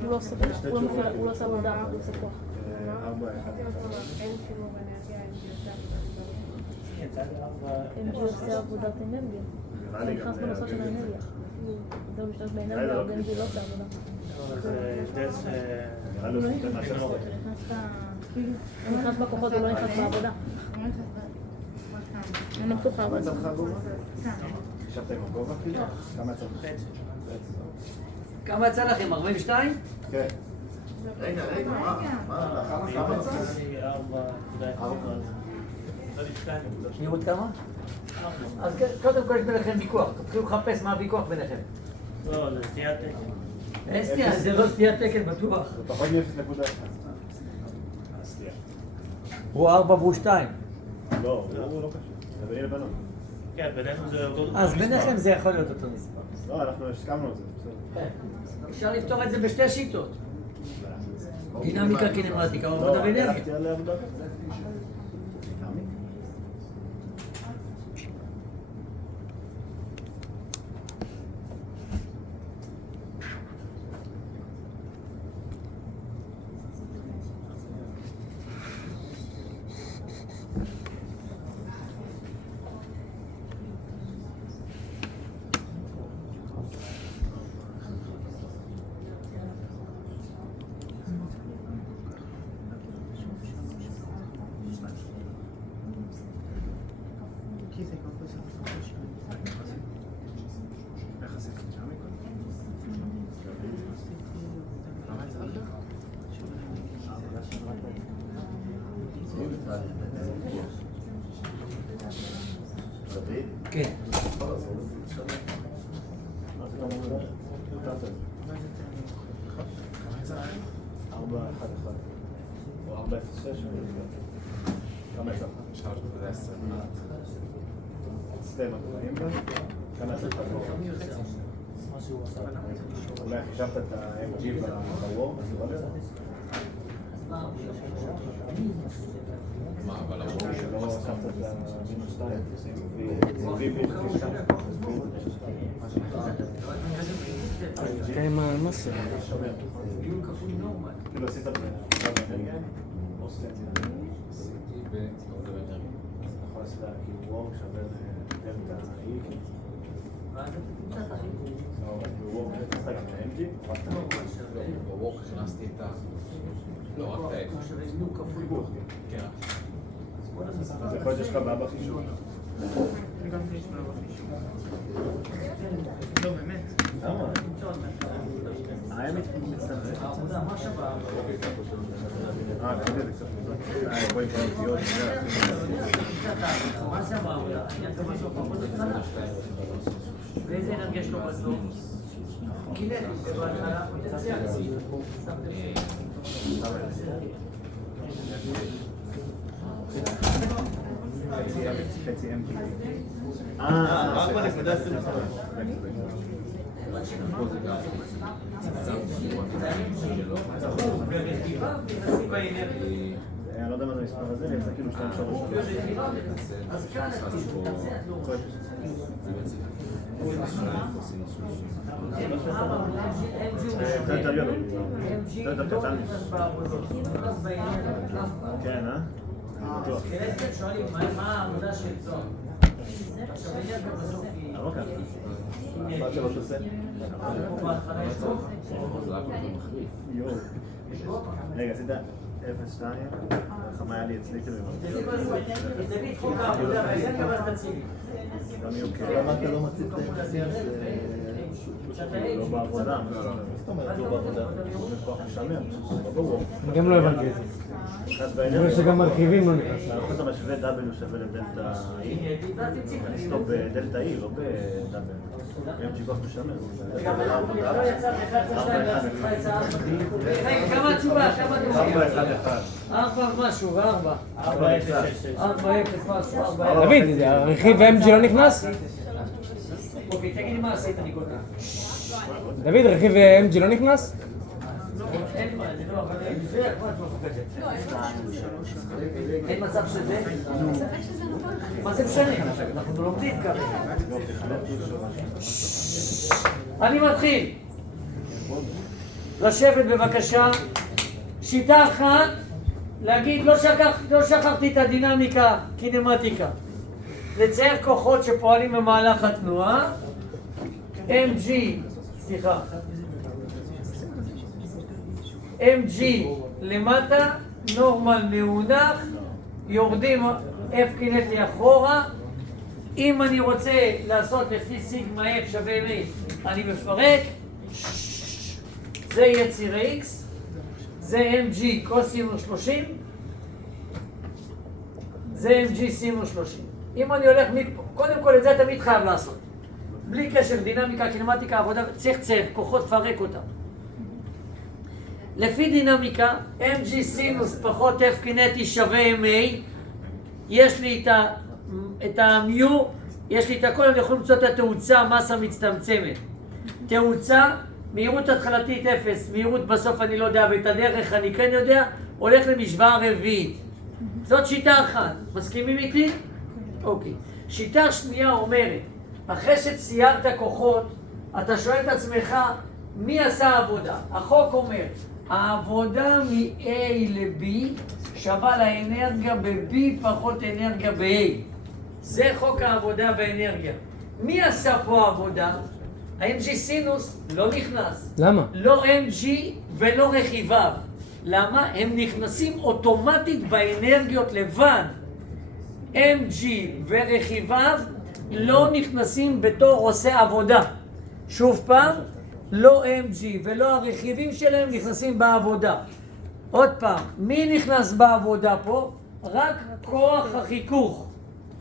הוא לא עושה עבודה, הוא עושה כוח. MG עושה עבודת אנרגיה. זה נכנס בנושא של האנרגיה. זה הוא משתמש באנרגיה, אבל MG לא עושה עבודה. הוא נכנס בכוחות, הוא לא נכנס בעבודה. אני לא פתוחה עבודה. ישבת עם הגובה כאילו? כמה יצא לך? כמה יצא לכם? 42? כן. רגע, כמה יצא? 4. נראות כמה? אז קודם כל יש ביניכם ויכוח, תתחילו לחפש מה הוויכוח ביניכם. לא, זה סטיית תקן. אין סטייה, זה לא סטיית תקן בטוח. זה פחות מ-0.1. סטייה. הוא 4 והוא 2. לא, הוא לא קשור. זה ביני לבנות. כן, בינינו זה אותו מספר. אז ביניכם זה יכול להיות אותו מספר. לא, אנחנו הסכמנו על זה, בסדר. אפשר לפתור את זה בשתי שיטות. דינמיקה קינמטיקה, עבודה באנרגיה. הלכתי על עבודה. כן. או 4.06 כמה יצא לך? 3.10 סתם הגבוהים בה? כמה יצא לך? אולי חישבת את ה-MG בוור? מה, אבל אמרו שלא הוספת את המינוס 2 כן, מה זה? כאילו עשית באנרגיה? או סטנציה? יכול לעשות כאילו וור שווה לדלטה E? לא, בוור נכנסת גם ל-MG? בווק הכנסתי את ה... לא, רק את ה... חיבור. כן. אז יכול להיות שיש לך בעיה בחישוב. גם יש לו בחישוב. לא, באמת. למה? האמת מצטרף. מה שווה? זה קצת מוזר. בואי כבר אותיות. מה שווה העבודה? העניין זה משהו פחות התחלה. ואיזה אנרגיה יש לו בסוף? קינטית, זה בהתחלה פוטנציאל. חצי MG. 4.25. אני לא יודע מה זה המספר הזה, זה כאילו 2 שורש. אז כאן זה יותר גדול. זה יותר קטן. כן, בטוח. שואלים מה העבודה של זון. עכשיו העניין בסוף היא... אבל ככה. מה שלא תעשה? רגע, עשית 0.2, כמה היה לי אצלי כאילו... זה בדיוק העבודה, וזה כבר תצילי. גם יוקר. למה אתה לא מציב את היחסים לא בעבודה? מה זאת אומרת לא בעבודה? זה כוח משמר, ברור. גם לא הבנתי את זה. אני אומר שגם מרכיבים לא נכנס. אתה משווה W שווה לדלטה E. אני סטופ בדלטה E, לא ב-W. MG כוח משמר. לא יצא כמה התשובה? 4-1-1. 4 משהו, 4. 4-0 משהו, 4. דוד, הרכיב MG לא נכנס? אוקיי, תגידי מה עשית, אני קודם. דוד, רכיב MG לא נכנס? אין מה, זה לא, אבל זה מה את מפקדת. אין מצב שזה? מה זה משנה? אנחנו לומדים כרגע. אני מתחיל. לשבת בבקשה. שיטה אחת, להגיד לא שכחתי את הדינמיקה, קינמטיקה. לצייר כוחות שפועלים במהלך התנועה. MG, סליחה. MG למטה, נורמל מאונח, יורדים F קינטי אחורה. אם אני רוצה לעשות לפי סיגמה F שווה M, אני מפרק. זה יציר X, זה MG קוסינוס 30, זה MG סינוס 30. אם אני הולך מפה, קודם כל את זה תמיד חייב לעשות. בלי קשר, דינמיקה, קינמטיקה, עבודה, צריך כוחות, פרק אותם. לפי דינמיקה, MG סינוס פחות F קינטי שווה MA, יש לי את המיו, יש לי את הכל, אני יכול למצוא את התאוצה, מסה מצטמצמת. תאוצה, מהירות התחלתית 0, מהירות בסוף אני לא יודע, ואת הדרך אני כן יודע, הולך למשוואה רביעית. זאת שיטה אחת, מסכימים איתי? אוקיי. שיטה שנייה אומרת, אחרי שציירת כוחות, אתה שואל את עצמך, מי עשה עבודה? החוק אומר, העבודה מ-A ל-B שווה לאנרגיה ב-B פחות אנרגיה ב-A. זה חוק העבודה באנרגיה. מי עשה פה עבודה? ה-MG סינוס לא נכנס. למה? לא MG ולא רכיביו. למה? הם נכנסים אוטומטית באנרגיות לבד. MG ורכיביו לא נכנסים בתור עושה עבודה. שוב פעם, לא MG ולא הרכיבים שלהם נכנסים בעבודה. עוד פעם, מי נכנס בעבודה פה? רק כוח החיכוך.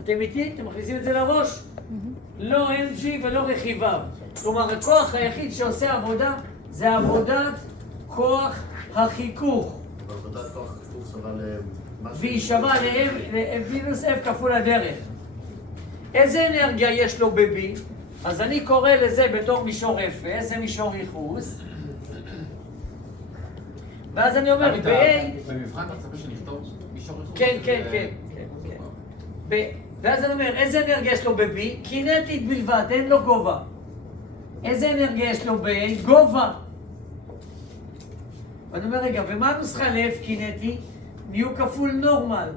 אתם איתי? אתם מכניסים את זה לראש? לא MG ולא רכיביו. כלומר, הכוח היחיד שעושה עבודה זה עבודת כוח החיכוך. עבודת כוח החיכוך שווה והיא שווה ל-F כפול הדרך. איזה אנרגיה יש לו ב-B? אז אני קורא לזה בתור מישור 0, זה מישור ייחוס. ואז אני אומר, ב-A... במבחן אתה צריך שנכתוב מישור ייחוס? כן. ואז אני אומר, איזה אנרגיה יש לו ב-B? קינטית בלבד, אין לו גובה. איזה אנרגיה יש לו ב-A? גובה. ואני אומר, רגע, ומה הנוסחה ל-F קינטי? מיו כפול נורמל.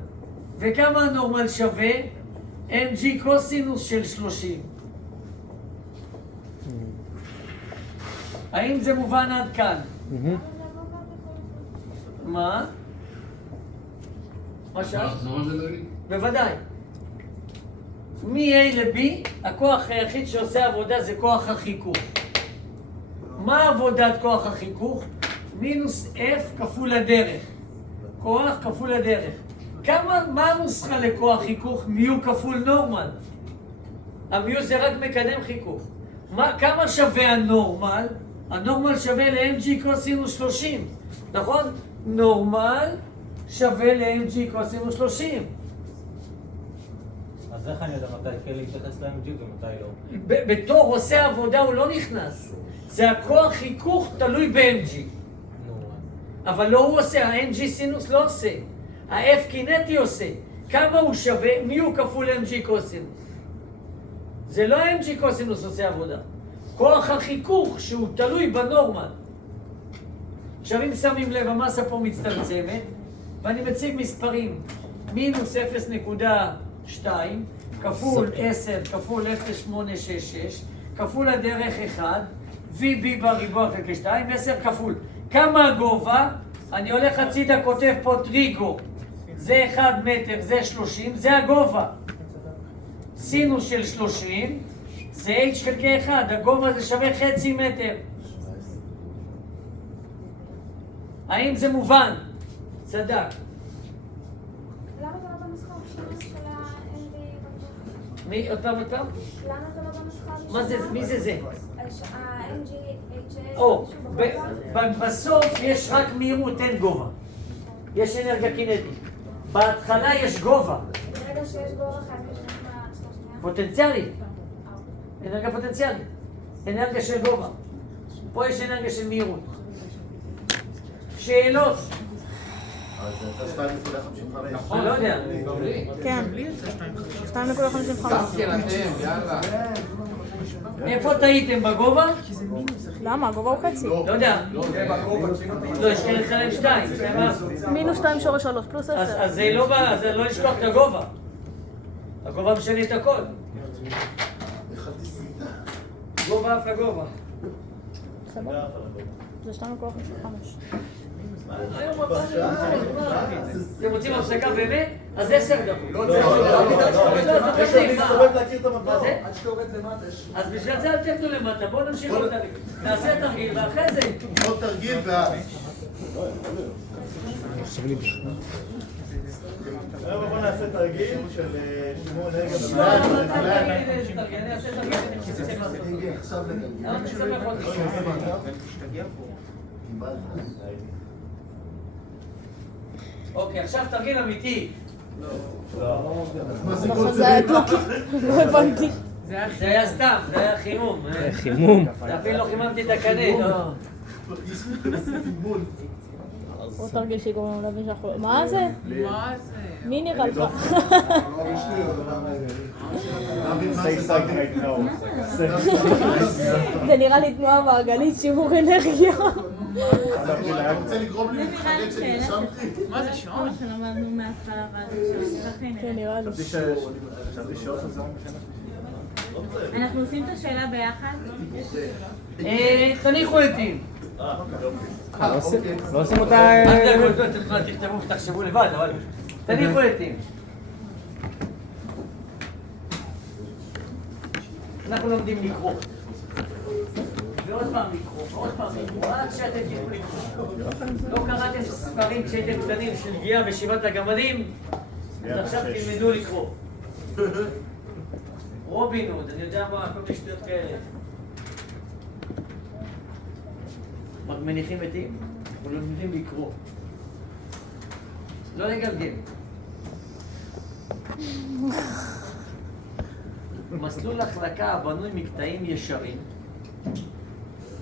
וכמה הנורמל שווה? MG קוסינוס של 30. האם זה מובן עד כאן? מה? מה שאל? בוודאי. מ-A ל-B, הכוח היחיד שעושה עבודה זה כוח החיכוך. מה עבודת כוח החיכוך? מינוס F כפול הדרך. כוח כפול הדרך. מה הנוסחה לכוח חיכוך? מיו כפול נורמל. המיו זה רק מקדם חיכוך. כמה שווה הנורמל? הנורמל שווה ל-MG קוסינוס 30. נכון? נורמל שווה ל-MG קוסינוס 30. אז איך אני יודע מתי כן להתייחס ל-MG ומתי לא? בתור עושה עבודה הוא לא נכנס. זה הכוח חיכוך תלוי ב-MG. אבל לא הוא עושה, ה-MG סינוס לא עושה. ה-F קינטי עושה. כמה הוא שווה? מי הוא כפול MG קוסינוס? זה לא ה-MG קוסינוס עושה עבודה. כוח החיכוך שהוא תלוי בנורמל. עכשיו אם שמים לב, המסה פה מצטמצמת, ואני מציג מספרים. מינוס 0.2 כפול 10 כפול 0.866 כפול הדרך 1 VB בריבוע חלקי 2, 10 כפול. כמה הגובה? אני הולך הצידה, כותב פה טריגו. זה 1 מטר, זה 30, זה הגובה. סינוס של 30, זה H חלקי 1, הגובה זה שווה חצי מטר. האם זה מובן? צדק. למה זה לא בנוסחה? מי? אותם? למה זה לא בנוסחה? מה זה? מי זה זה? ה-MG, HA... או, בסוף יש רק מהירות, אין גובה. יש אנרגיה קינטית. בהתחלה יש גובה. ברגע שיש גובה חייב לשנות מהשנייה? פוטנציאלית. אנרגיה פוטנציאלית. אנרגיה של גובה. פה יש אנרגיה של מהירות. שאלות? אז זה 2.55. אני לא יודע. כן. 2.55. סתם כן אתם, יאללה. איפה טעיתם? בגובה? למה? הגובה הוא חצי. לא יודע. לא, יש כאלה חלק 2. מינוס 2 שורש 3 פלוס 10. אז זה לא לשכוח את הגובה. הגובה משנה את הכל. גובה אף לגובה. סבבה. זה 2.55. אתם רוצים הפסקה באמת? אז 10 דקות. עד שתורד למטה. אז בשביל זה אל תרדו למטה, בואו נמשיך עוד תרגיל. נעשה תרגיל ואחרי זה. עוד תרגיל ואז. בואו נעשה תרגיל של שימור אנרגיה במערכת. אני אעשה תרגיל. למה תסמך אותי? אוקיי, עכשיו תרגיל אמיתי. זה היה דוקי. לא הבנתי. זה היה סתם, זה היה חימום. חימום. אפילו לא חיממתי את הקנה, לא. עוד תרגיל שיגרום לנו להבין שאנחנו... מה זה? מה זה? מי נראה לך? זה נראה לי תנועה מעגלית, שימור אנרגיה. אתה רוצה לגרום לי להתחרט שנרשמתי? מה זה שעון? שלמדנו מההתחלה ועד עכשיו, כן, נראה לי. חשבתי שעות הזה. אנחנו עושים את השאלה ביחד? תניחו עטים. לא עושים אותה... תכתבו ותחשבו לבד, אבל תניחו עטים. אנחנו לומדים לקרוא. ועוד פעם לקרוא, ועוד פעם לקרוא, עד שאתם תלכו לקרוא. לא קראתם ספרים כשהייתם קטנים של גיאה ושבעת הגמדים, אז עכשיו תלמדו לקרוא. רובין הוד, אני יודע מה, כל מיני שטויות כאלה. מניחים עטים, אנחנו לומדים לקרוא. לא לגלגל. מסלול החלקה הבנוי מקטעים ישרים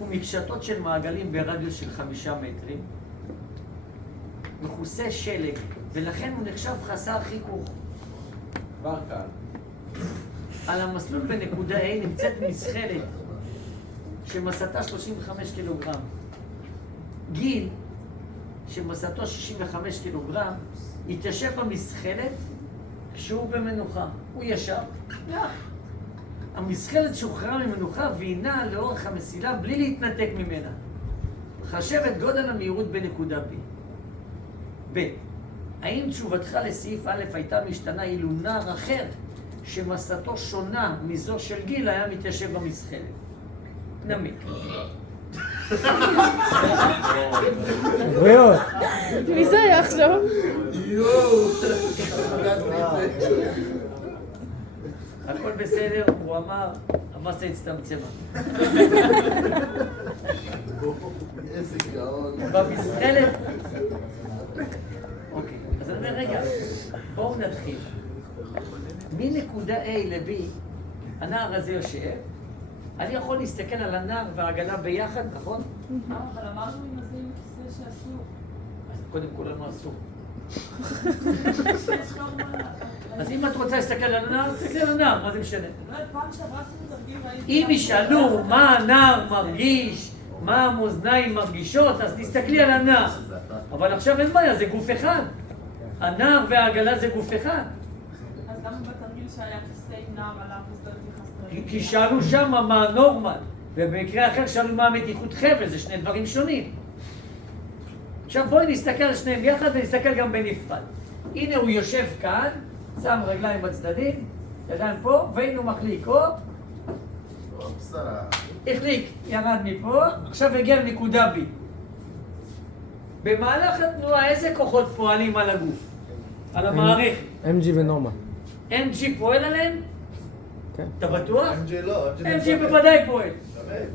ומקשתות של מעגלים ברדיוס של 5 מטרים, מכוסה שלג, ולכן הוא נחשב חסר חיכוך. כבר כאן. על המסלול בנקודה A נמצאת מסחלת שמסתה 35 קילוגרם. גיל שמסתו 65 קילוגרם יתיישב במסחלת כשהוא במנוחה. הוא ישב, נח. המסחלת שוחררה ממנוחה והיא נעה לאורך המסילה בלי להתנתק ממנה. חשב את גודל המהירות בנקודה B. ב' האם תשובתך לסעיף א' הייתה משתנה אילו נער אחר שמסתו שונה מזו של גיל היה מתיישב במסחלת? נמיק. בריאות. מי זה היה עכשיו? הכל בסדר, הוא אמר, המסה הצטמצמה. איזה גאון. במסחלת. אוקיי, אז אני אומר, רגע, בואו נתחיל. מנקודה A ל-B, הנער הזה יושב, אני יכול להסתכל על הנער והעגלה ביחד, נכון? אבל אמרנו עם הזה עם הכיסא שאסור. אז קודם כל לנו אסור. שיש נורמה. אז אם את רוצה להסתכל על הנער, תסתכל על הנער, מה זה משנה? לא, פעם שעברה עשינו תרגיל ראיתי... אם ישאלו מה הנער מרגיש, מה המאזניים מרגישות, אז תסתכלי על הנער. אבל עכשיו אין בעיה, זה גוף אחד. הנער והעגלה זה גוף אחד. אז למה בתרגיל שהיה כיסא עם נער עליו, אז לא התייחסת? כי שאלו שם מה הנורמל, ובמקרה אחר שאלו מה המתיחות חבל, זה שני דברים שונים. עכשיו בואי נסתכל על שניהם ביחד ונסתכל גם בנפרד. הנה הוא יושב כאן, שם רגליים בצדדים, ידיים פה, והנה הוא מחליק, או? החליק, ירד מפה, עכשיו הגיע לנקודה B. במהלך התנועה איזה כוחות פועלים על הגוף? על המערכת? MG ונורמה. MG פועל עליהם? כן. אתה בטוח? MG לא, MG בוודאי פועל.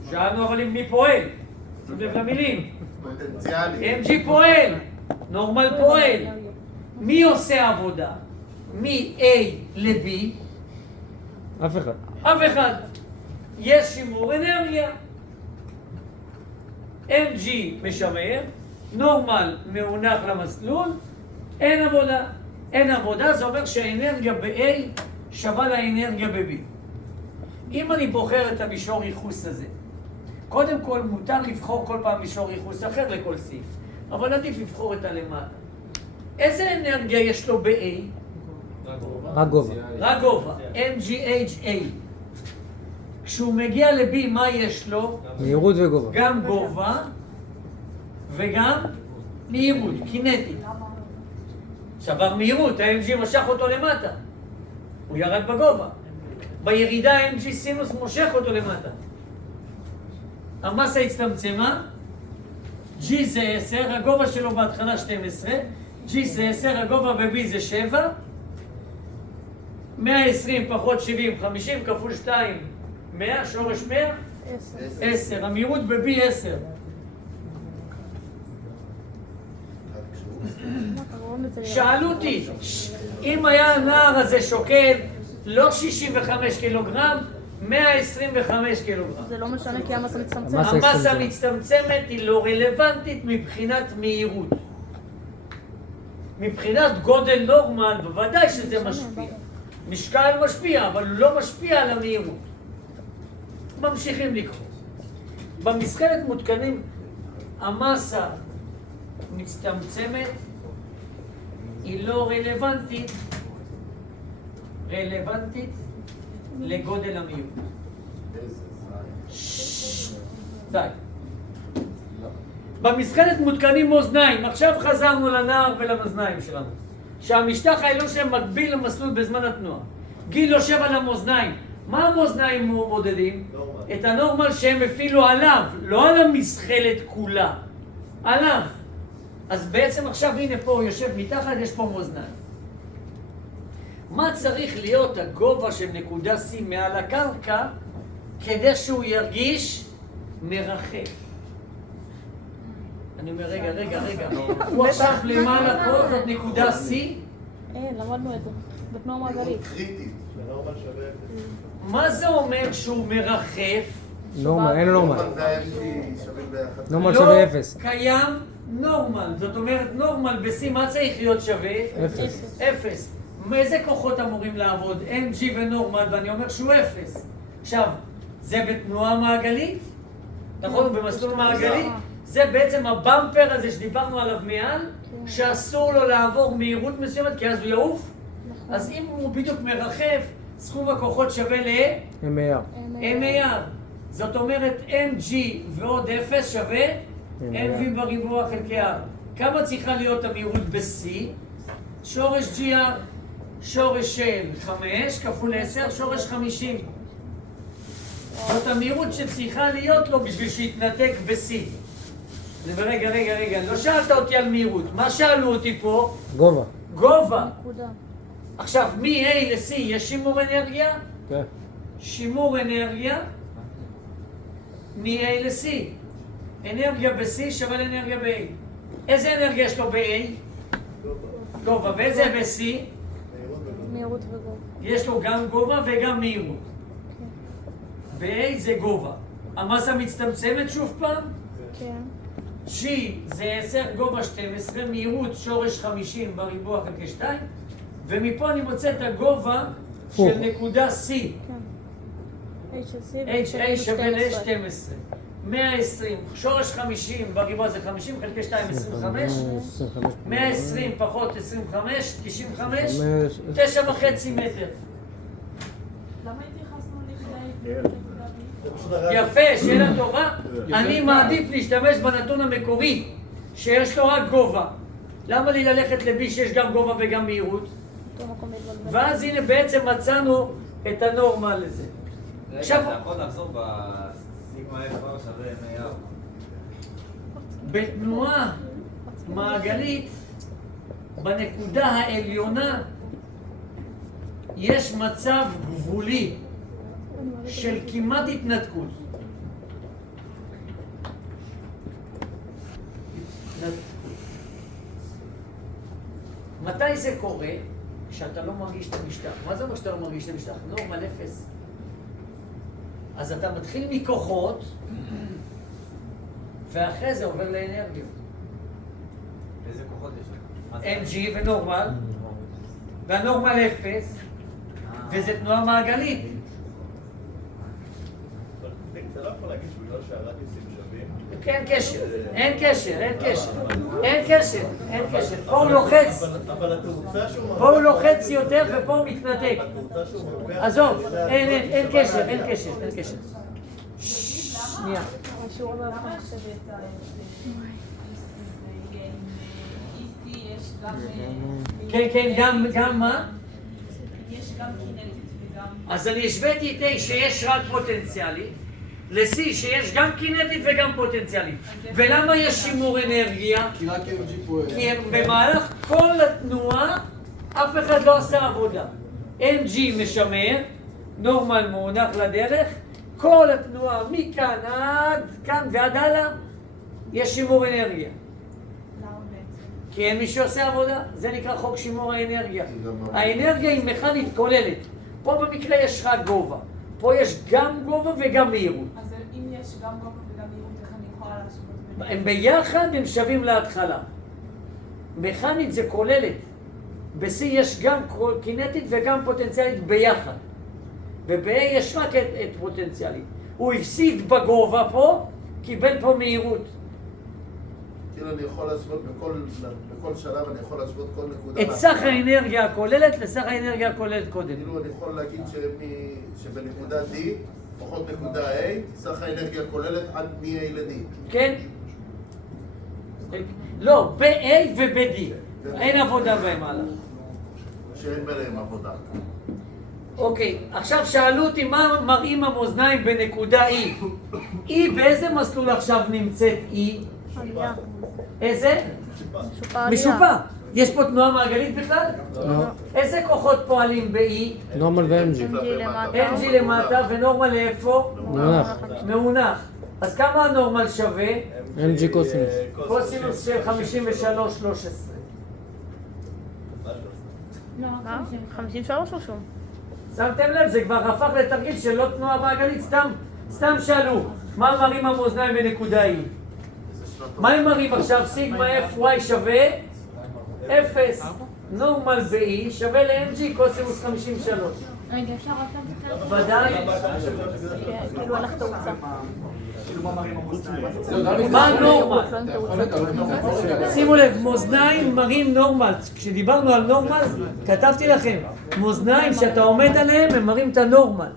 שאלנו אבל מי פועל? שים לב למילים. פוטנציאלי. MG פועל, נורמל פועל. מי עושה עבודה? מ-A ל-B? אף אחד. אף אחד. יש שימור אנרגיה. MG משמר, נורמל מעונח למסלול, אין עבודה. אין עבודה, זה אומר שהאנרגיה ב-A שווה לאנרגיה ב-B. אם אני בוחר את המישור ייחוס הזה, קודם כל מותר לבחור כל פעם מישור ייחוס אחר לכל סעיף, אבל עדיף לבחור את הלמטה. איזה אנרגיה יש לו ב-A? רק גובה. רק גובה, MGHA. כשהוא מגיע ל-B, מה יש לו? מהירות וגובה. גם גובה וגם מהירות, קינטית. שבר מהירות, ה-MG משך אותו למטה. הוא ירד בגובה. בירידה ה-MG סינוס מושך אותו למטה. המסה הצטמצמה, G זה 10, הגובה שלו בהתחלה 12, G זה 10, הגובה ב-B זה 7, 120 פחות 70, 50 כפול 2, 100, שורש 100? 10. המהירות ב-B 10. שאלו אותי, אם היה הנער הזה שוקל לא 65 קילוגרם, 125 קילוגרם. זה לא משנה כי המסה מצטמצמת. המסה מצטמצמת היא לא רלוונטית מבחינת מהירות. מבחינת גודל נורמל, בוודאי שזה משפיע. משקל משפיע, אבל הוא לא משפיע על המהירות. ממשיכים לקרוא. במסגרת מותקנים, המסה מצטמצמת, היא לא רלוונטית לגודל המהירות. די. במסגרת מותקנים מאזניים, עכשיו חזרנו לנער ולמאזניים שלנו. שהמשטח העליון שלהם מקביל למסלול בזמן התנועה. גיל יושב על המאזניים. מה המאזניים מודדים? את הנורמל שהם הפעילו עליו, לא על המסחלת כולה. עליו. אז בעצם עכשיו הנה פה הוא יושב מתחת, יש פה מאזניים. מה צריך להיות הגובה של נקודה C מעל הקרקע כדי שהוא ירגיש מרחף? אני אומר רגע. הוא עכשיו למעלה פה, זאת נקודה C. למדנו את זה, בתנועה מעגלית. מה זה אומר שהוא מרחף? נורמל, אין נורמל. נורמל שווה 0. לא קיים נורמל. זאת אומרת, נורמל ב-C מה צריך להיות שווה? 0. מאיזה כוחות אמורים לעבוד? MG ונורמל, ואני אומר שהוא 0. עכשיו, זה בתנועה מעגלית? נכון, במסלול מעגלי? זה בעצם הבמפר הזה שדיברנו עליו מעל, שאסור לו לעבור מהירות מסוימת, כי אז הוא יעוף. אז אם הוא בדיוק מרחף, סכום הכוחות שווה ל-MAR. זאת אומרת, MG ועוד 0 שווה MV בריבוע חלקי R. כמה צריכה להיות המהירות ב-C? שורש GR, שורש של 5 כפול 10, שורש 50. זאת המהירות שצריכה להיות לו בשביל שיתנתק ב-C. רגע, לא שאלת אותי על מהירות. מה שאלו אותי פה? גובה. עכשיו, מ-A ל-C יש שימור אנרגיה? כן. שימור אנרגיה מ-A ל-C. אנרגיה ב-C שווה לאנרגיה ב-A. איזה אנרגיה יש לו ב-A? גובה. ואיזה ב-C? מהירות וגובה. יש לו גם גובה וגם מהירות. ב-A זה גובה. המסה מצטמצמת שוב פעם? כן. G זה 10 גובה 12, מהירות שורש 50 בריבוע חלקי 2, ומפה אני מוצא את הגובה של נקודה C. HA שווה ל-12. 120, שורש 50 בריבוע זה 50 חלקי 2, 25. 120 פחות 25, 95, 9.5 מטר. למה התייחסנו לכדי... יפה, שאלה טובה. אני מעדיף להשתמש בנתון המקורי, שיש לו רק גובה. למה לי ללכת ל-B שיש גם גובה וגם מהירות? ואז הנה בעצם מצאנו את הנורמה לזה. רגע, אתה יכול לחזור בסיגמה F שווה MAR. בתנועה מעגלית, בנקודה העליונה, יש מצב גבולי של כמעט התנתקות. מתי זה קורה? כשאתה לא מרגיש את המשטח. מה זה אומר שאתה לא מרגיש את המשטח? נורמל 0. אז אתה מתחיל מכוחות, ואחרי זה עובר לאנרגיות. איזה כוחות יש mg לך? ונורמל, והנורמל 0, וזה תנועה מעגלית. אתה לא יכול להגיד שבגלל שהרדיוסים שווים? אין קשר, אין קשר, אין קשר, אין קשר, אין קשר. פה הוא לוחץ, אבל התאוצה שהוא... פה הוא לוחץ יותר ופה הוא מתנתק. התאוצה שהוא מרוויח... עזוב, אין קשר, אין קשר, אין קשר. שנייה. למה שווה את EC יש גם... כן, כן, גם מה? יש גם קינטית וגם... אז אני השוויתי את A שיש רק פוטנציאלית, ל-C שיש גם קינטית וגם פוטנציאלית. ולמה יש שימור אנרגיה? כי רק MG פועל. כי במהלך כל התנועה אף אחד לא עשה עבודה. MG משמר, נורמל מונח לדרך, כל התנועה מכאן עד כאן ועד הלאה יש שימור אנרגיה. למה בעצם? כי אין מי שעושה עבודה, זה נקרא חוק שימור האנרגיה. האנרגיה היא מכנית כוללת. פה במקרה יש רק גובה. פה יש גם גובה וגם מהירות. אז אם יש גם גובה וגם מהירות, איך אני יכולה להשוות? הם ביחד הם שווים להתחלה. מכנית זה כוללת. ב-C יש גם קינטית וגם פוטנציאלית ביחד. וב-A יש רק את פוטנציאלית. הוא הפסיד בגובה פה, קיבל פה מהירות. כאילו אני יכול להשוות בכל שלב, אני יכול להשוות כל נקודה. את סך האנרגיה הכוללת לסך האנרגיה הכוללת קודם. כאילו אני יכול להגיד שבנקודה D, פחות נקודה A, סך האנרגיה הכוללת עד מ-A ל-D. כן? לא, ב-A וב-D. אין עבודה בהם הלאה. שאין ביניהם עבודה. אוקיי, עכשיו שאלו אותי מה מראים המאזניים בנקודה E. E באיזה מסלול עכשיו נמצאת E? עלייה. איזה? משופע עלייה. משופע. יש פה תנועה מעגלית בכלל? לא. איזה כוחות פועלים ב-E? נורמל ו-MG. MG למטה. MG למטה ונורמל לאיפה? מונח. מאונח. אז כמה הנורמל שווה? MG קוסינוס. קוסינוס של 53.13. 53 רשום. שמתם לב, זה כבר הפך לתרגיל של לא תנועה מעגלית, סתם שאלו. מה מראים המאזניים בנקודה E? מה הם מראים עכשיו? סיגמה FY שווה 0. נורמל ב-E שווה ל-MG קוסינוס 53. רגע, אפשר רק לתת? ודאי. כאילו הלך תאוצה. כאילו מה מראים המאזניים? מה נורמל? שימו לב, מאזניים מראים נורמל. כשדיברנו על נורמל, כתבתי לכם, מאזניים שאתה עומד עליהם, הם מראים את הנורמל.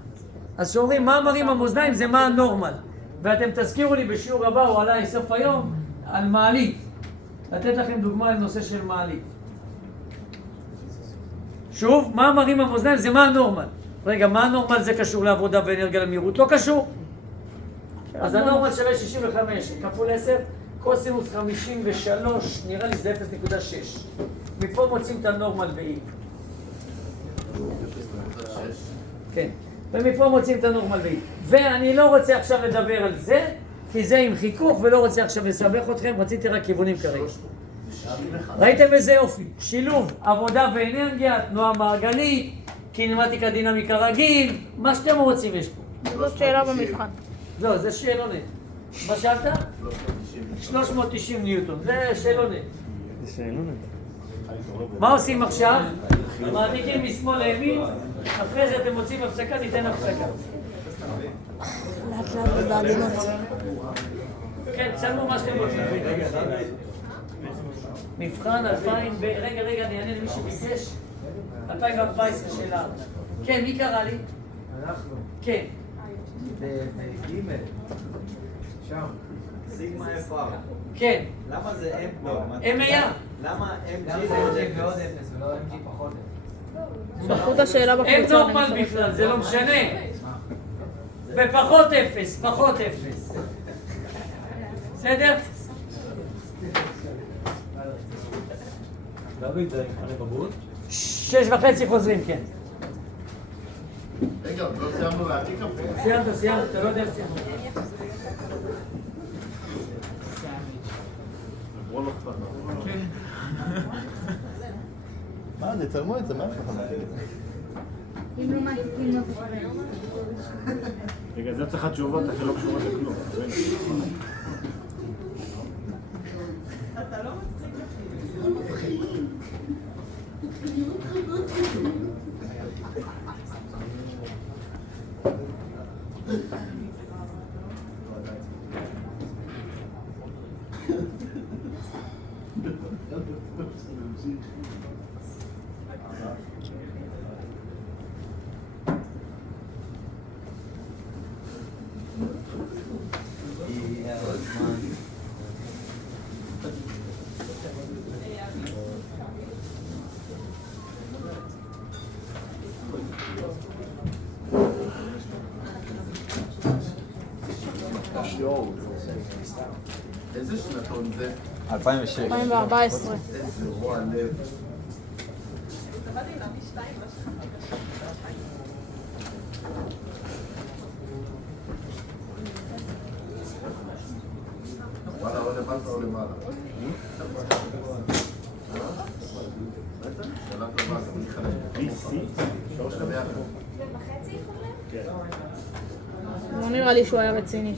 אז שאומרים מה מראים המאזניים זה מה הנורמל. ואתם תזכירו לי בשיעור הבא או עליי סוף היום על מעלית. לתת לכם דוגמה על נושא של מעלית. שוב, מה מראים המאזניים זה מה הנורמל. רגע, מה הנורמל זה קשור לעבודה ואנרגיה למהירות? לא קשור. אז הנורמל שווה 65 כפול 10, קוסינוס 53, נראה לי זה 0.6. מפה מוצאים את הנורמל ב-E. כן, ומפה מוצאים את הנורמל ב-E. ואני לא רוצה עכשיו לדבר על זה, כי זה עם חיכוך ולא רוצה עכשיו לסבך אתכם, רציתי רק כיוונים כרגע. ראיתם איזה יופי? שילוב עבודה ואנרגיה, תנועה מעגלית, קינמטיקה דינמיקה רגיל, מה שאתם רוצים יש פה. זאת שאלה במבחן. לא, זה שאלונת. מה שאלת? 390 ניוטון, זה שאלונת. זה שאלונת. מה עושים עכשיו? מעתיקים משמאל לימין, אחרי זה אתם מוצאים הפסקה, ניתן הפסקה. לאט לאט בעדינות. כן, תשלמו מה שאתם רוצים. מבחן 2000, רגע, אני אענה למי שביקש. 2014 שאלה. כן, מי קרא לי? אנחנו. כן. בגימל. שם. סיגמה FR. כן. למה זה M פה? M היה. למה MG ועוד 0 ולא MG פחות 0? שלחו את השאלה אין בקבוצה. נורמל בכלל, זה לא משנה. ופחות 0, פחות 0. בסדר? דוד, זה מבחני בגרות? 6:30 חוזרים, כן. רגע, לא סיימנו להעתיק קפה. סיימת, אתה לא יודע סיימת. מה, נצלמו את זה, מה יש לך? אם לא מעתיקים לא קורה. בגלל זה צריכה תשובות שלא קשורות לכלום. אתה לא מצחיק אותי. איזה שנתון זה? 2006. 2014. איזה רוע לב. וואלה, או למטה או למעלה. שאלה טובה, גם אני חלק. VC? שלוש ביחד. לא נראה לי שהוא היה רציני.